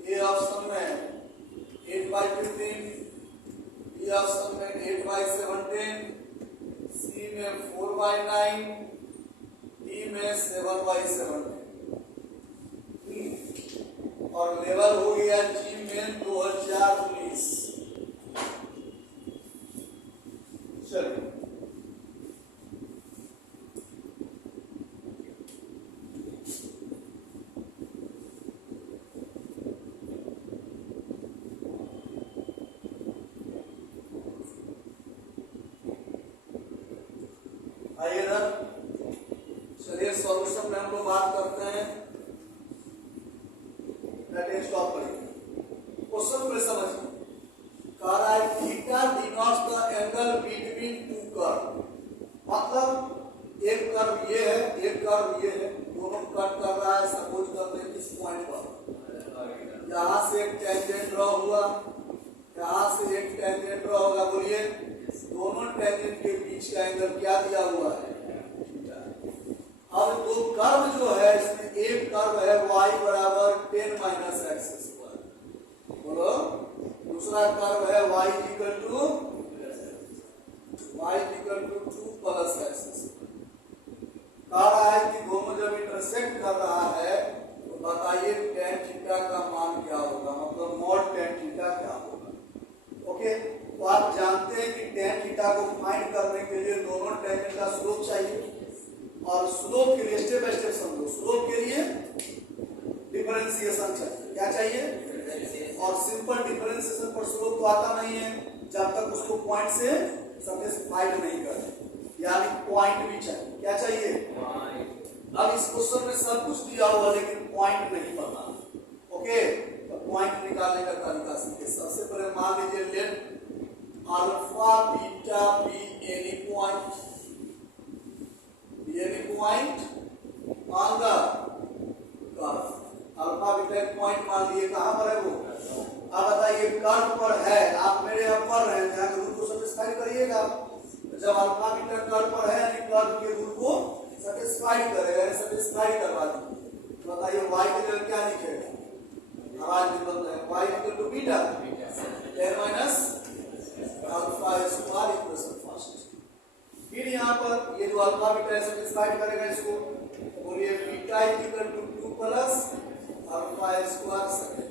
a option में 8/15, b option में 8/17, c में 4/9, d में 7/17 और level हो गया जी में 2019। चलिए आइए ना, चलिए सॉल्यूशन में हम लोग बात करते हैं। स्टॉप करिए, क्वेश्चन को समझिए। कह रहा है theta denotes the angle between to curve, मतलब एक कर्व ये है, एक कर्व ये है, दोनों कट कर रहा है। सपोज करते हैं इस पॉइंट पर यहाँ से एक टेंजेंट ड्रॉ हुआ, यहाँ से एक टेंजेंट ड्रॉ होगा। बोलिए दोनों टेंजेंट के बीच का एंगल क्या दिया हुआ है? अब दो कर्व जो है, इसमें एक कर्व है y बराबर 10 माइनस एक्स स्क्वायर, बोलो। दूसरा कर्व है y equal to 2 plus x square. कह रहा है कि दोनों जब इंटरसेक्ट कर रहा है तो बताइए tan थीटा का मान क्या होगा, मतलब मॉड tan थीटा क्या होगा। ओके, तो आप जानते हैं कि tan थीटा को फाइंड करने के लिए दोनों टेंजेंट का स्लोप चाहिए, और स्लोप के लिए स्टेप बाय स्टेप समझो। स्लोप के लिए डिफरेंशिएशन चाहिए, क्या चाहिए? और सिंपल डिफरेंशिएशन पर स्लोप तो आता नहीं है जब तक उसको पॉइंट से सैटिस्फाइड नहीं करे, यानी पॉइंट भी चाहिए। क्या चाहिए? अब इस क्वेश्चन में सब कुछ दिया हुआ लेकिन पॉइंट नहीं पता। ओके, तो पॉइंट निकालने का तरीका सीखे। सबसे पहले मान लीजिए let alpha beta be any point on the curve. Alpha beta एक पॉइंट मान लिए, कहां पर है वो? अब बताइए कर्व पर है, आप मेरे यहाँ पढ़ रहे हैं, यहाँ रूल को सैटिस्फाई करिएगा। जब अल्फा बीटा कर्व पर है यानी कर्व के रूल को सैटिस्फाई करेगा, सैटिस्फाई करवा दीजिए। बताइए y के लिए क्या लिखेगा? आवाज भी बदल है, y equal to beta 10 minus alpha square equation first. फिर यहाँ पर ये जो अल्फा बीटा सैटिस्फाई करेगा इसको, बोलिए beta equal to 2 plus alpha square second.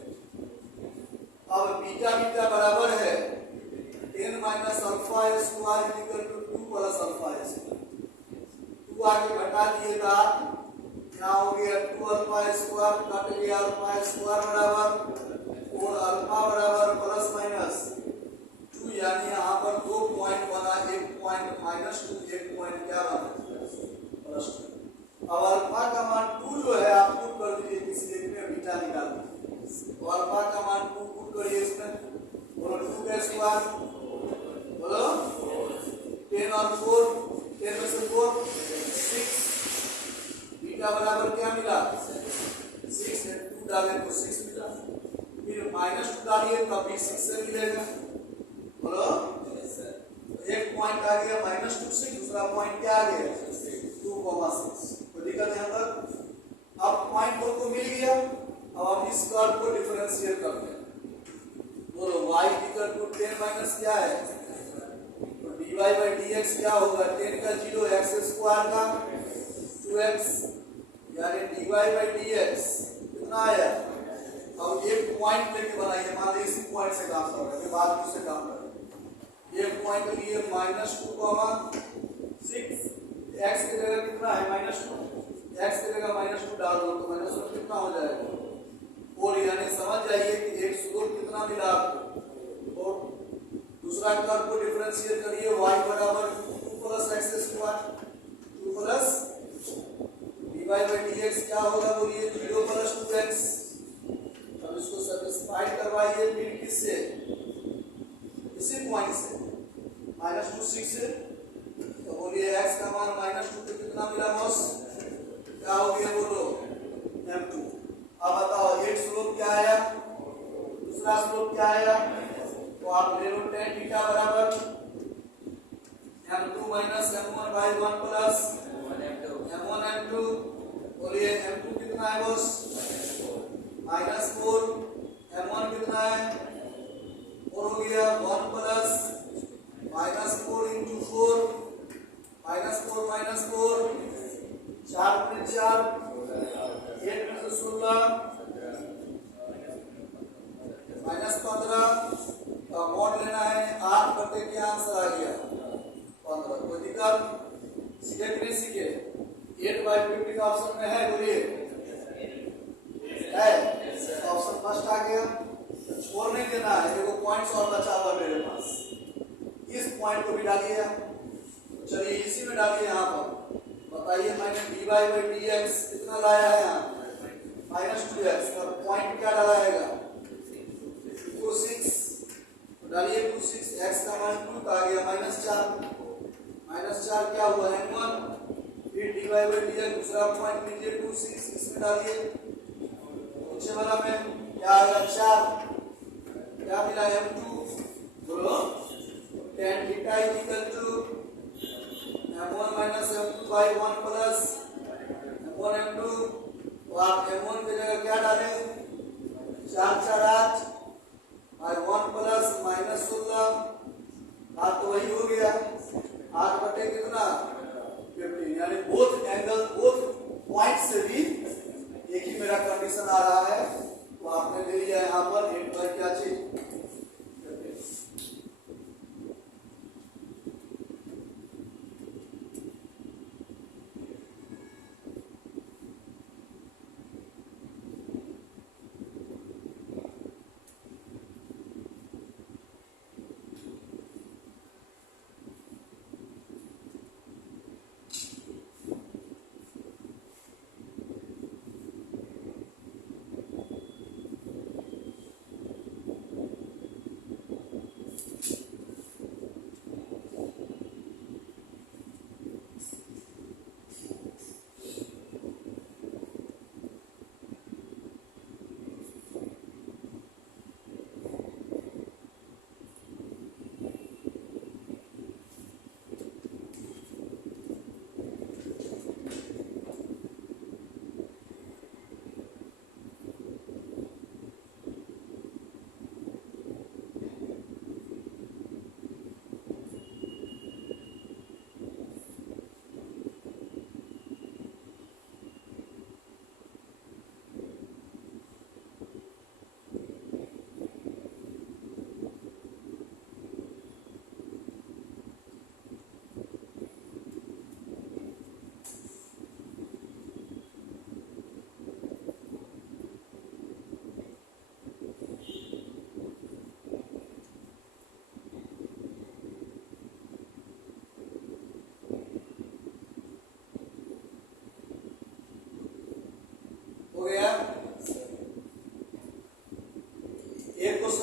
अब बीटा बीटा बराबर है 10 minus alpha square equal to 2 plus alpha square. 2 आगे घटा दिएगा, क्या हो गया 2 अल्फा स्क्वायर कट गया अल्फा स्क्वायर बराबर 4 अल्फा बराबर प्लस माइनस 2, यानी यहाँ पर 2 पॉइंट बना, एक पॉइंट -2, एक पॉइंट क्या बना प्लस 2। अब अल्फा का मान 2 जो है आप पुट कर दीजिए, किसी एक में बीटा निकाल दीजिए। तो अल्फा का मान 2 पुट करिए इसमें, बोलो 2 का स्क्वायर, बोलो 10 और 4, 10 में से 4 6, बीटा बराबर क्या मिला 6 है, 2 डालें तो 6 मिला। फिर -2 डालिए तब भी 6 से मिलेगा, बोलो। एक पॉइंट आ गया -2 से, दूसरा पॉइंट क्या आ गया 2,6। तो दिक्कत यहाँ तक। अब पॉइंट को मिल गया, अब हम इस कर्व को डिफरेंशिएट करते हैं। बोलो y इक्वल टू 10 माइनस क्या है, तो dy बाई dx क्या होगा, 10 का 0 x स्क्वायर का 2x, यानी dy बाई dx कितना आया। अब एक पॉइंट लेके बनाइए, मान लीजिए इसी पॉइंट से काम कर रहे हैं, बाद में उससे काम करें। एक पॉइंट लिए -2,6, x की जगह कितना है -2, x की जगह -2 डाल दो तो -2 कितना हो जाएगा 4, यानी समझ जाइए कि एक स्लोप कितना मिला आपको। और दूसरा कर्व को डिफरेंशिएट करिए, y बराबर 2 + x², 2 + dy/dx क्या होगा बोलिए, 0 + 2x। अब इसको सैटिस्फाई करवाइए फिर किससे, इसी पॉइंट से -2 6 से, तो बोलिए x का मान -2 पे कितना मिला बॉस, क्या हो गया बोलो m2। अब बताओ एक स्लोप क्या आया, दूसरा स्लोप क्या आया, तो आप ले लो tan थीटा बराबर m2 - m1/1 plus m1 m2। बोलिए m2 कितना है बॉस -4, m1 कितना है 4 हो गया, 1 प्लस -4 × 4, -4 -4 4 × 4 1 में से 16 -15 का मोड लेना है, 8 बटे क्या आंसर आ गया 15। कोई दिक्कत, सीखे कि नहीं सीखे, 8/50 का ऑप्शन में है बोलिए, है ऑप्शन फर्स्ट आ गया। छोड़ नहीं देना है, देखो पॉइंट्स और बचा हुआ मेरे पास, इस पॉइंट को भी डालिए। चलिए इसी में डालिए, यहाँ पर बताइए मैंने dy/dx कितना लाया है यहाँ -2x, और पॉइंट क्या डालाएगा 2 6, डालिए 2 6, x का मान 2 आ गया -4 क्या हुआ m1, फिर dy/dx दूसरा पॉइंट लीजिए 2 6, इसमें डालिए, नीचे वाला में क्या आएगा 4, क्या मिला m2 बोलो, tan theta = m1 - m2/1 plus m1 m2। तो आप m1 की जगह क्या डालें 4 4 8/1 प्लस -16, बात तो वही हो गया 8 बटे कितना 15, यानी बोथ एंगल बोथ पॉइंट से भी एक ही मेरा कंडीशन आ रहा है। तो आपने ले लिया यहाँ पर 8 पर क्या चीज,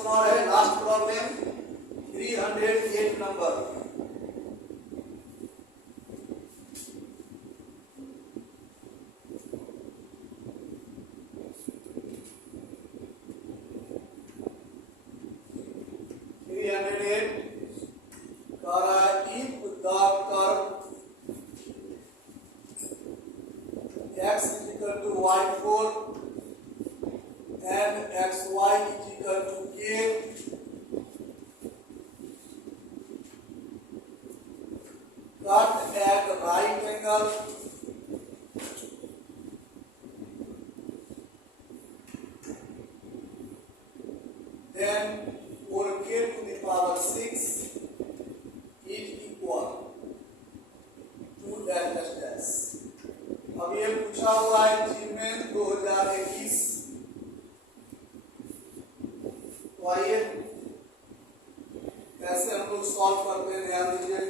और है लास्ट प्रॉब्लम 308 नंबर। अब ये पूछा हुआ है जीमेल 2021। तो आइए कैसे हम लोग सॉल्व करते हैं, ध्यान दीजिए।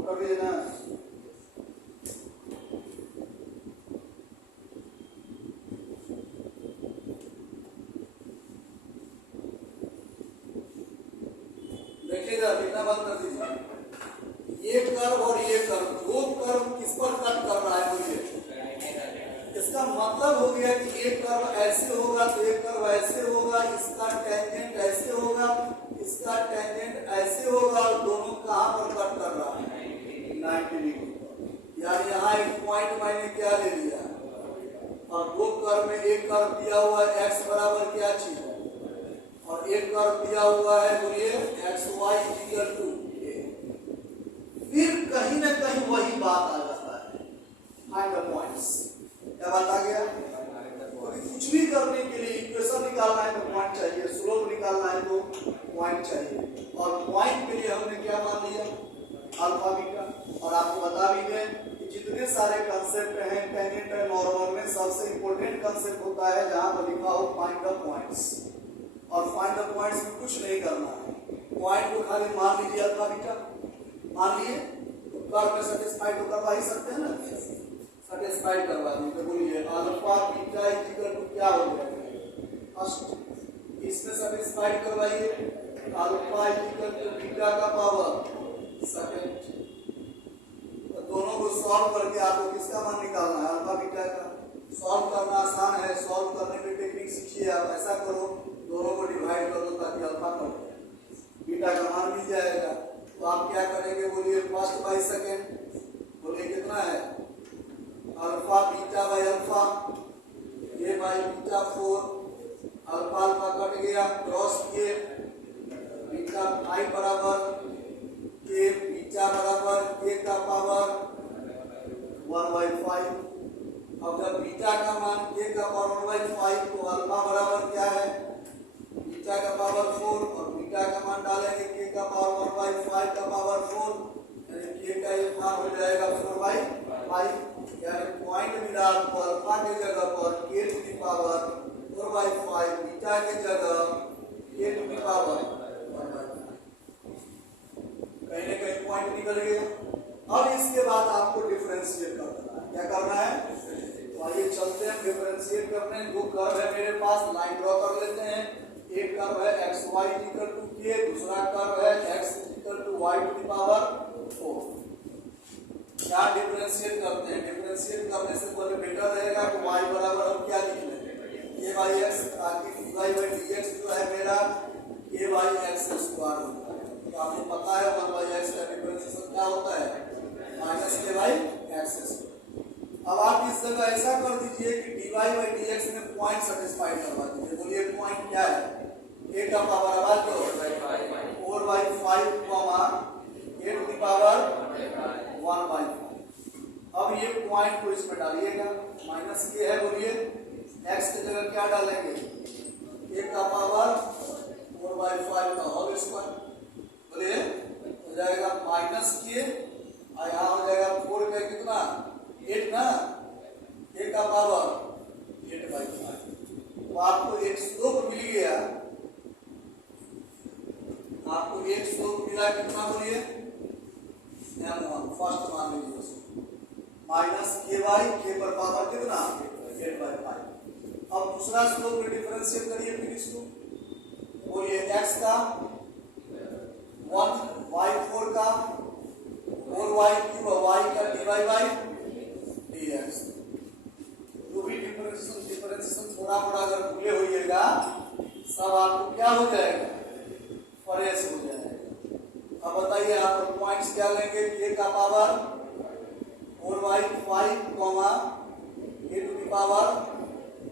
कर दीजिए ना। देखिएगा, लिखना बंद कर दीजिए। ये कर्व और ये कर्व, दो कर्व किस पर कट कर रहा है मुझे, इसका मतलब हो गया कि एक कर्व ऐसे होगा तो एक कर्व ऐसे होगा, इसका टेंजेंट ऐसे होगा, इसका टेंजेंट ऐसे होगा, और दोनों कहां पर कट कर रहा है, 90 डिग्री। यानी यहाँ एक पॉइंट मैंने क्या ले लिया, और दो कर्व में एक कर्व दिया हुआ है x बराबर क्या चीज, और एक कर्व दिया हुआ है बोलिए xy इक्वल टू a। फिर कहीं ना कहीं वही बात आ जाता है, फाइंड द पॉइंट्स। क्या बात आ गया? तो कुछ भी करने के लिए इक्वेशन निकालना है तो पॉइंट चाहिए, स्लोप निकालना है तो पॉइंट चाहिए, और पॉइंट के लिए हमने क्या मान लिया, अल्फा बीटा। और आपको बता भी गए कि जितने सारे कंसेप्ट हैं टेंजेंट एंड नॉर्मल में सबसे इंपॉर्टेंट कंसेप्ट होता है जहां पर लिखा हो फाइंड द पॉइंट्स। और फाइंड द पॉइंट्स में कुछ नहीं करना है, पॉइंट को खाली मान लीजिए अल्फा बीटा, मान लिए तो कर्व में सेटिस्फाइड तो करवा ही सकते हैं ना, सेटिस्फाइड करवा दी। तो बोलिए अल्फा बीटा इक्वल टू क्या हो गया, फर्स्ट इसमें सेटिस्फाइड करवाइए, अल्फा इक्वल टू बीटा का पावर सेकंड। तो दोनों को सॉल्व करके आपको किसका मान निकालना है, अल्फा बीटा का। सॉल्व करना आसान है, सॉल्व करने की टेक्निक सीखिए आप। ऐसा करो, दोनों को डिवाइड कर दो ताकि अल्फा कट जाए, बीटा का मान मिल जाएगा। तो आप क्या करेंगे बोलिए, फर्स्ट बाई सेकंड, बोलिए कितना है, अल्फा बीटा बाई अल्फा, ये by beta 4, alpha alpha cut गया, क्रॉस किए, बीटा 5 बराबर के, बीटा बराबर के का पावर 1/5। अब जब बीटा का मान के का पावर 1/5 तो अल्फा बराबर क्या है, बीटा का पावर 4, और बीटा का मान डालेंगे के का पावर 1/5 का पावर 4, यानी के का ये मान हो जाएगा 4/5। यानी पॉइंट मिला आपको, अल्फा के जगह पर के टू द पावर 4/5, बीटा के जगह के टू द पावर 1/5। कहीं ना कहीं पॉइंट निकल गया। अब इसके बाद आपको डिफरेंशिएट करना है, क्या करना है, तो आइए चलते हैं डिफरेंशिएट करने। दो कर्व है मेरे पास, लाइन ड्रॉ कर लेते हैं। एक कर्व है xy इक्वल टू k, दूसरा कर्व है x equal to y to the power 4। क्या डिफरेंशिएट करते हैं, डिफरेंशिएट करने से पहले बेटर रहेगा कि y बराबर हम क्या लिख लें, a by x, ताकि dy by dx जो है मेरा a by x स्क्वायर होता है। तो आपको पता है 1/x का डिफरेंशिएशन क्या होता है, -k by x स्क्वायर। अब आप इस जगह ऐसा कर दीजिए कि dy by dx में पॉइंट सेटिस्फाइड करवा दीजिए। बोलिए पॉइंट क्या है, a का पावर आवाज दो 4/5 comma a to the power 1/5। अब ये पॉइंट को इसमें डालिएगा, -k है, बोलिए x की जगह क्या डालेंगे, a का पावर 4/5 का होल स्क्वायर, बोलिए हो जाएगा -k, और यहाँ हो जाएगा 4 का कितना 8 ना, a का पावर 8/5। तो आपको एक स्लोप मिल गया, आपको एक स्लोप मिला कितना, बोलिए फर्स्ट मान लीजिए उसको, -k पर पावर कितना 8/5। अब दूसरा स्लोप में डिफरेंशिएट करिए फिर इसको, बोलिए x का 1/4 का 4y³ y का dy/dx। जो भी डिफरेंशिएशन थोड़ा मोड़ा अगर भूले होइएगा सब आपको क्या हो जाएगा, फ्रेश हो जाएगा। अब बताइए आप पॉइंट्स क्या लेंगे, k का power 4/5 comma a to the power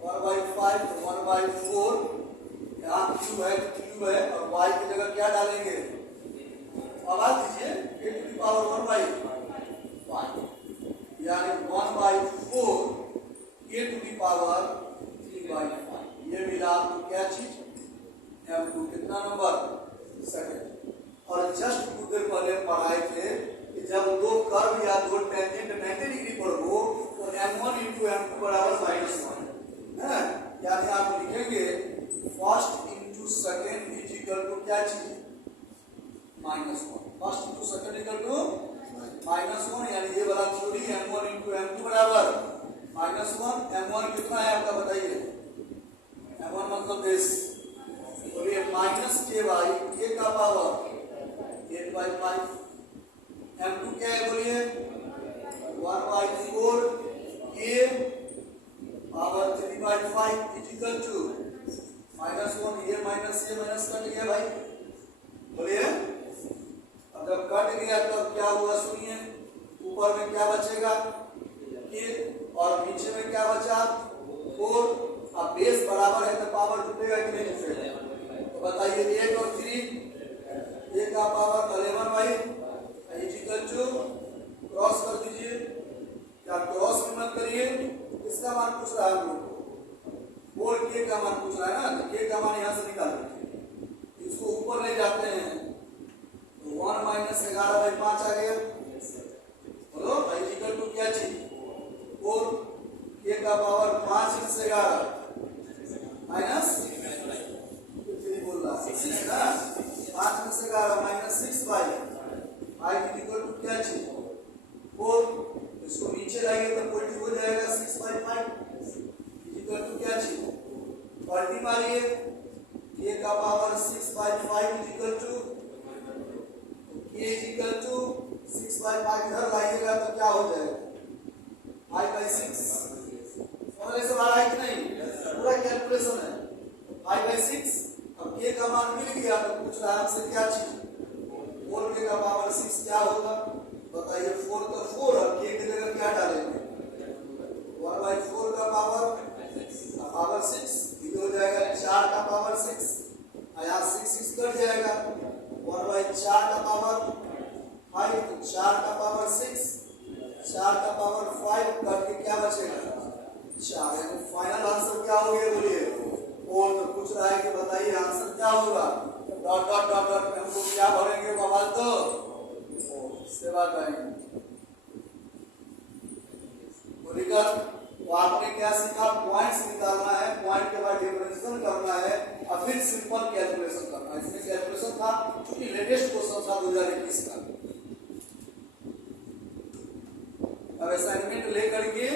1/5 1/4, यहाँ q है q है, और y की जगह क्या डालेंगे, आवाज दीजिए, a टू द पावर 1/5, यानी 1/4 पावर 3/5। ये मिला आपको क्या चीज m2 कितना नंबर सेकंड। और जस्ट कुछ देर पहले पढ़ाए थे कि जब दो कर्व या दो टेंजेंट 90 डिग्री पर हो तो m1 into m2 बराबर -1 है। यानी आप लिखेंगे first into second is equal to क्या चीज -1। First into second equal to -1 यानी ये वाला थ्योरी m1 into m2 बराबर -1। m1 कितना है आपका बताइए। m1 मतलब दिस बोलिए -k/a का पावर 8/5। m2 क्या है बोलिए 1/4 k power 3/5 is equal to -1। ये माइनस से माइनस कट गया भाई बोलिए। अब जब कट गया तब क्या हुआ सुनिए। ऊपर में क्या बचेगा k और नीचे में क्या बचा 4। अब बेस बराबर है तो पावर जुटेगा कि नहीं जुटेगा। तो बताइए 8 और 3 a का पावर 11 भाई इज इक्वल टू क्रॉस कर दीजिए या क्रॉस भी मत करिए। इसका मान पूछ रहा है हम लोग को 4k का मान पूछ रहा है ना। तो k का मान यहाँ से निकाल लीजिए इसको ऊपर ले जाते हैं तो 1 - 11/5 आ गया। बोलो भाई इक्वल टू क्या चीज 4 k का पावर 5 × 11 माइनस बोल रहा है 6 ना। 5 × 11 -6/5 इक्वल टू क्या चीज 4। इसको नीचे लाएंगे तो पॉजिटिव हो जाएगा 6/5 इक्वल टू क्या चीज पलटी मारिए k का power 6/5 equal to k equal to 6/5 इधर लाइएगा तो क्या हो जाएगा 5/6। समझ से बाहर है कि नहीं। पूरा कैलकुलेशन है 5/6। अब k का मान मिल गया तो पूछ रहा है हमसे क्या चीज 4k का पावर 6 क्या होगा बताइए। 4 तो 4 और k की जगह क्या डालेंगे 1/4 का पावर 6 ये हो जाएगा 4 का पावर 6 यहाँ 6 कट जाएगा 1/4 का पावर 5 तो 4 का पावर 6 4 का पावर 5 कट के क्या बचेगा 4। यानी फाइनल आंसर क्या हो गया बोलिए। और तो पूछ रहा है कि बताइए आंसर क्या होगा। डॉट डॉट डॉट डॉट में हमको क्या भरेंगे बवाल तो सेवा करेंगे बोलिकर। तो आपने क्या सीखा पॉइंट्स निकालना है पॉइंट के बाद डिफरेंशियल करना है और फिर सिंपल कैलकुलेशन करना है। इसमें कैलकुलेशन था क्योंकि लेटेस्ट क्वेश्चन था 2021 का। अब असाइनमेंट लेकर के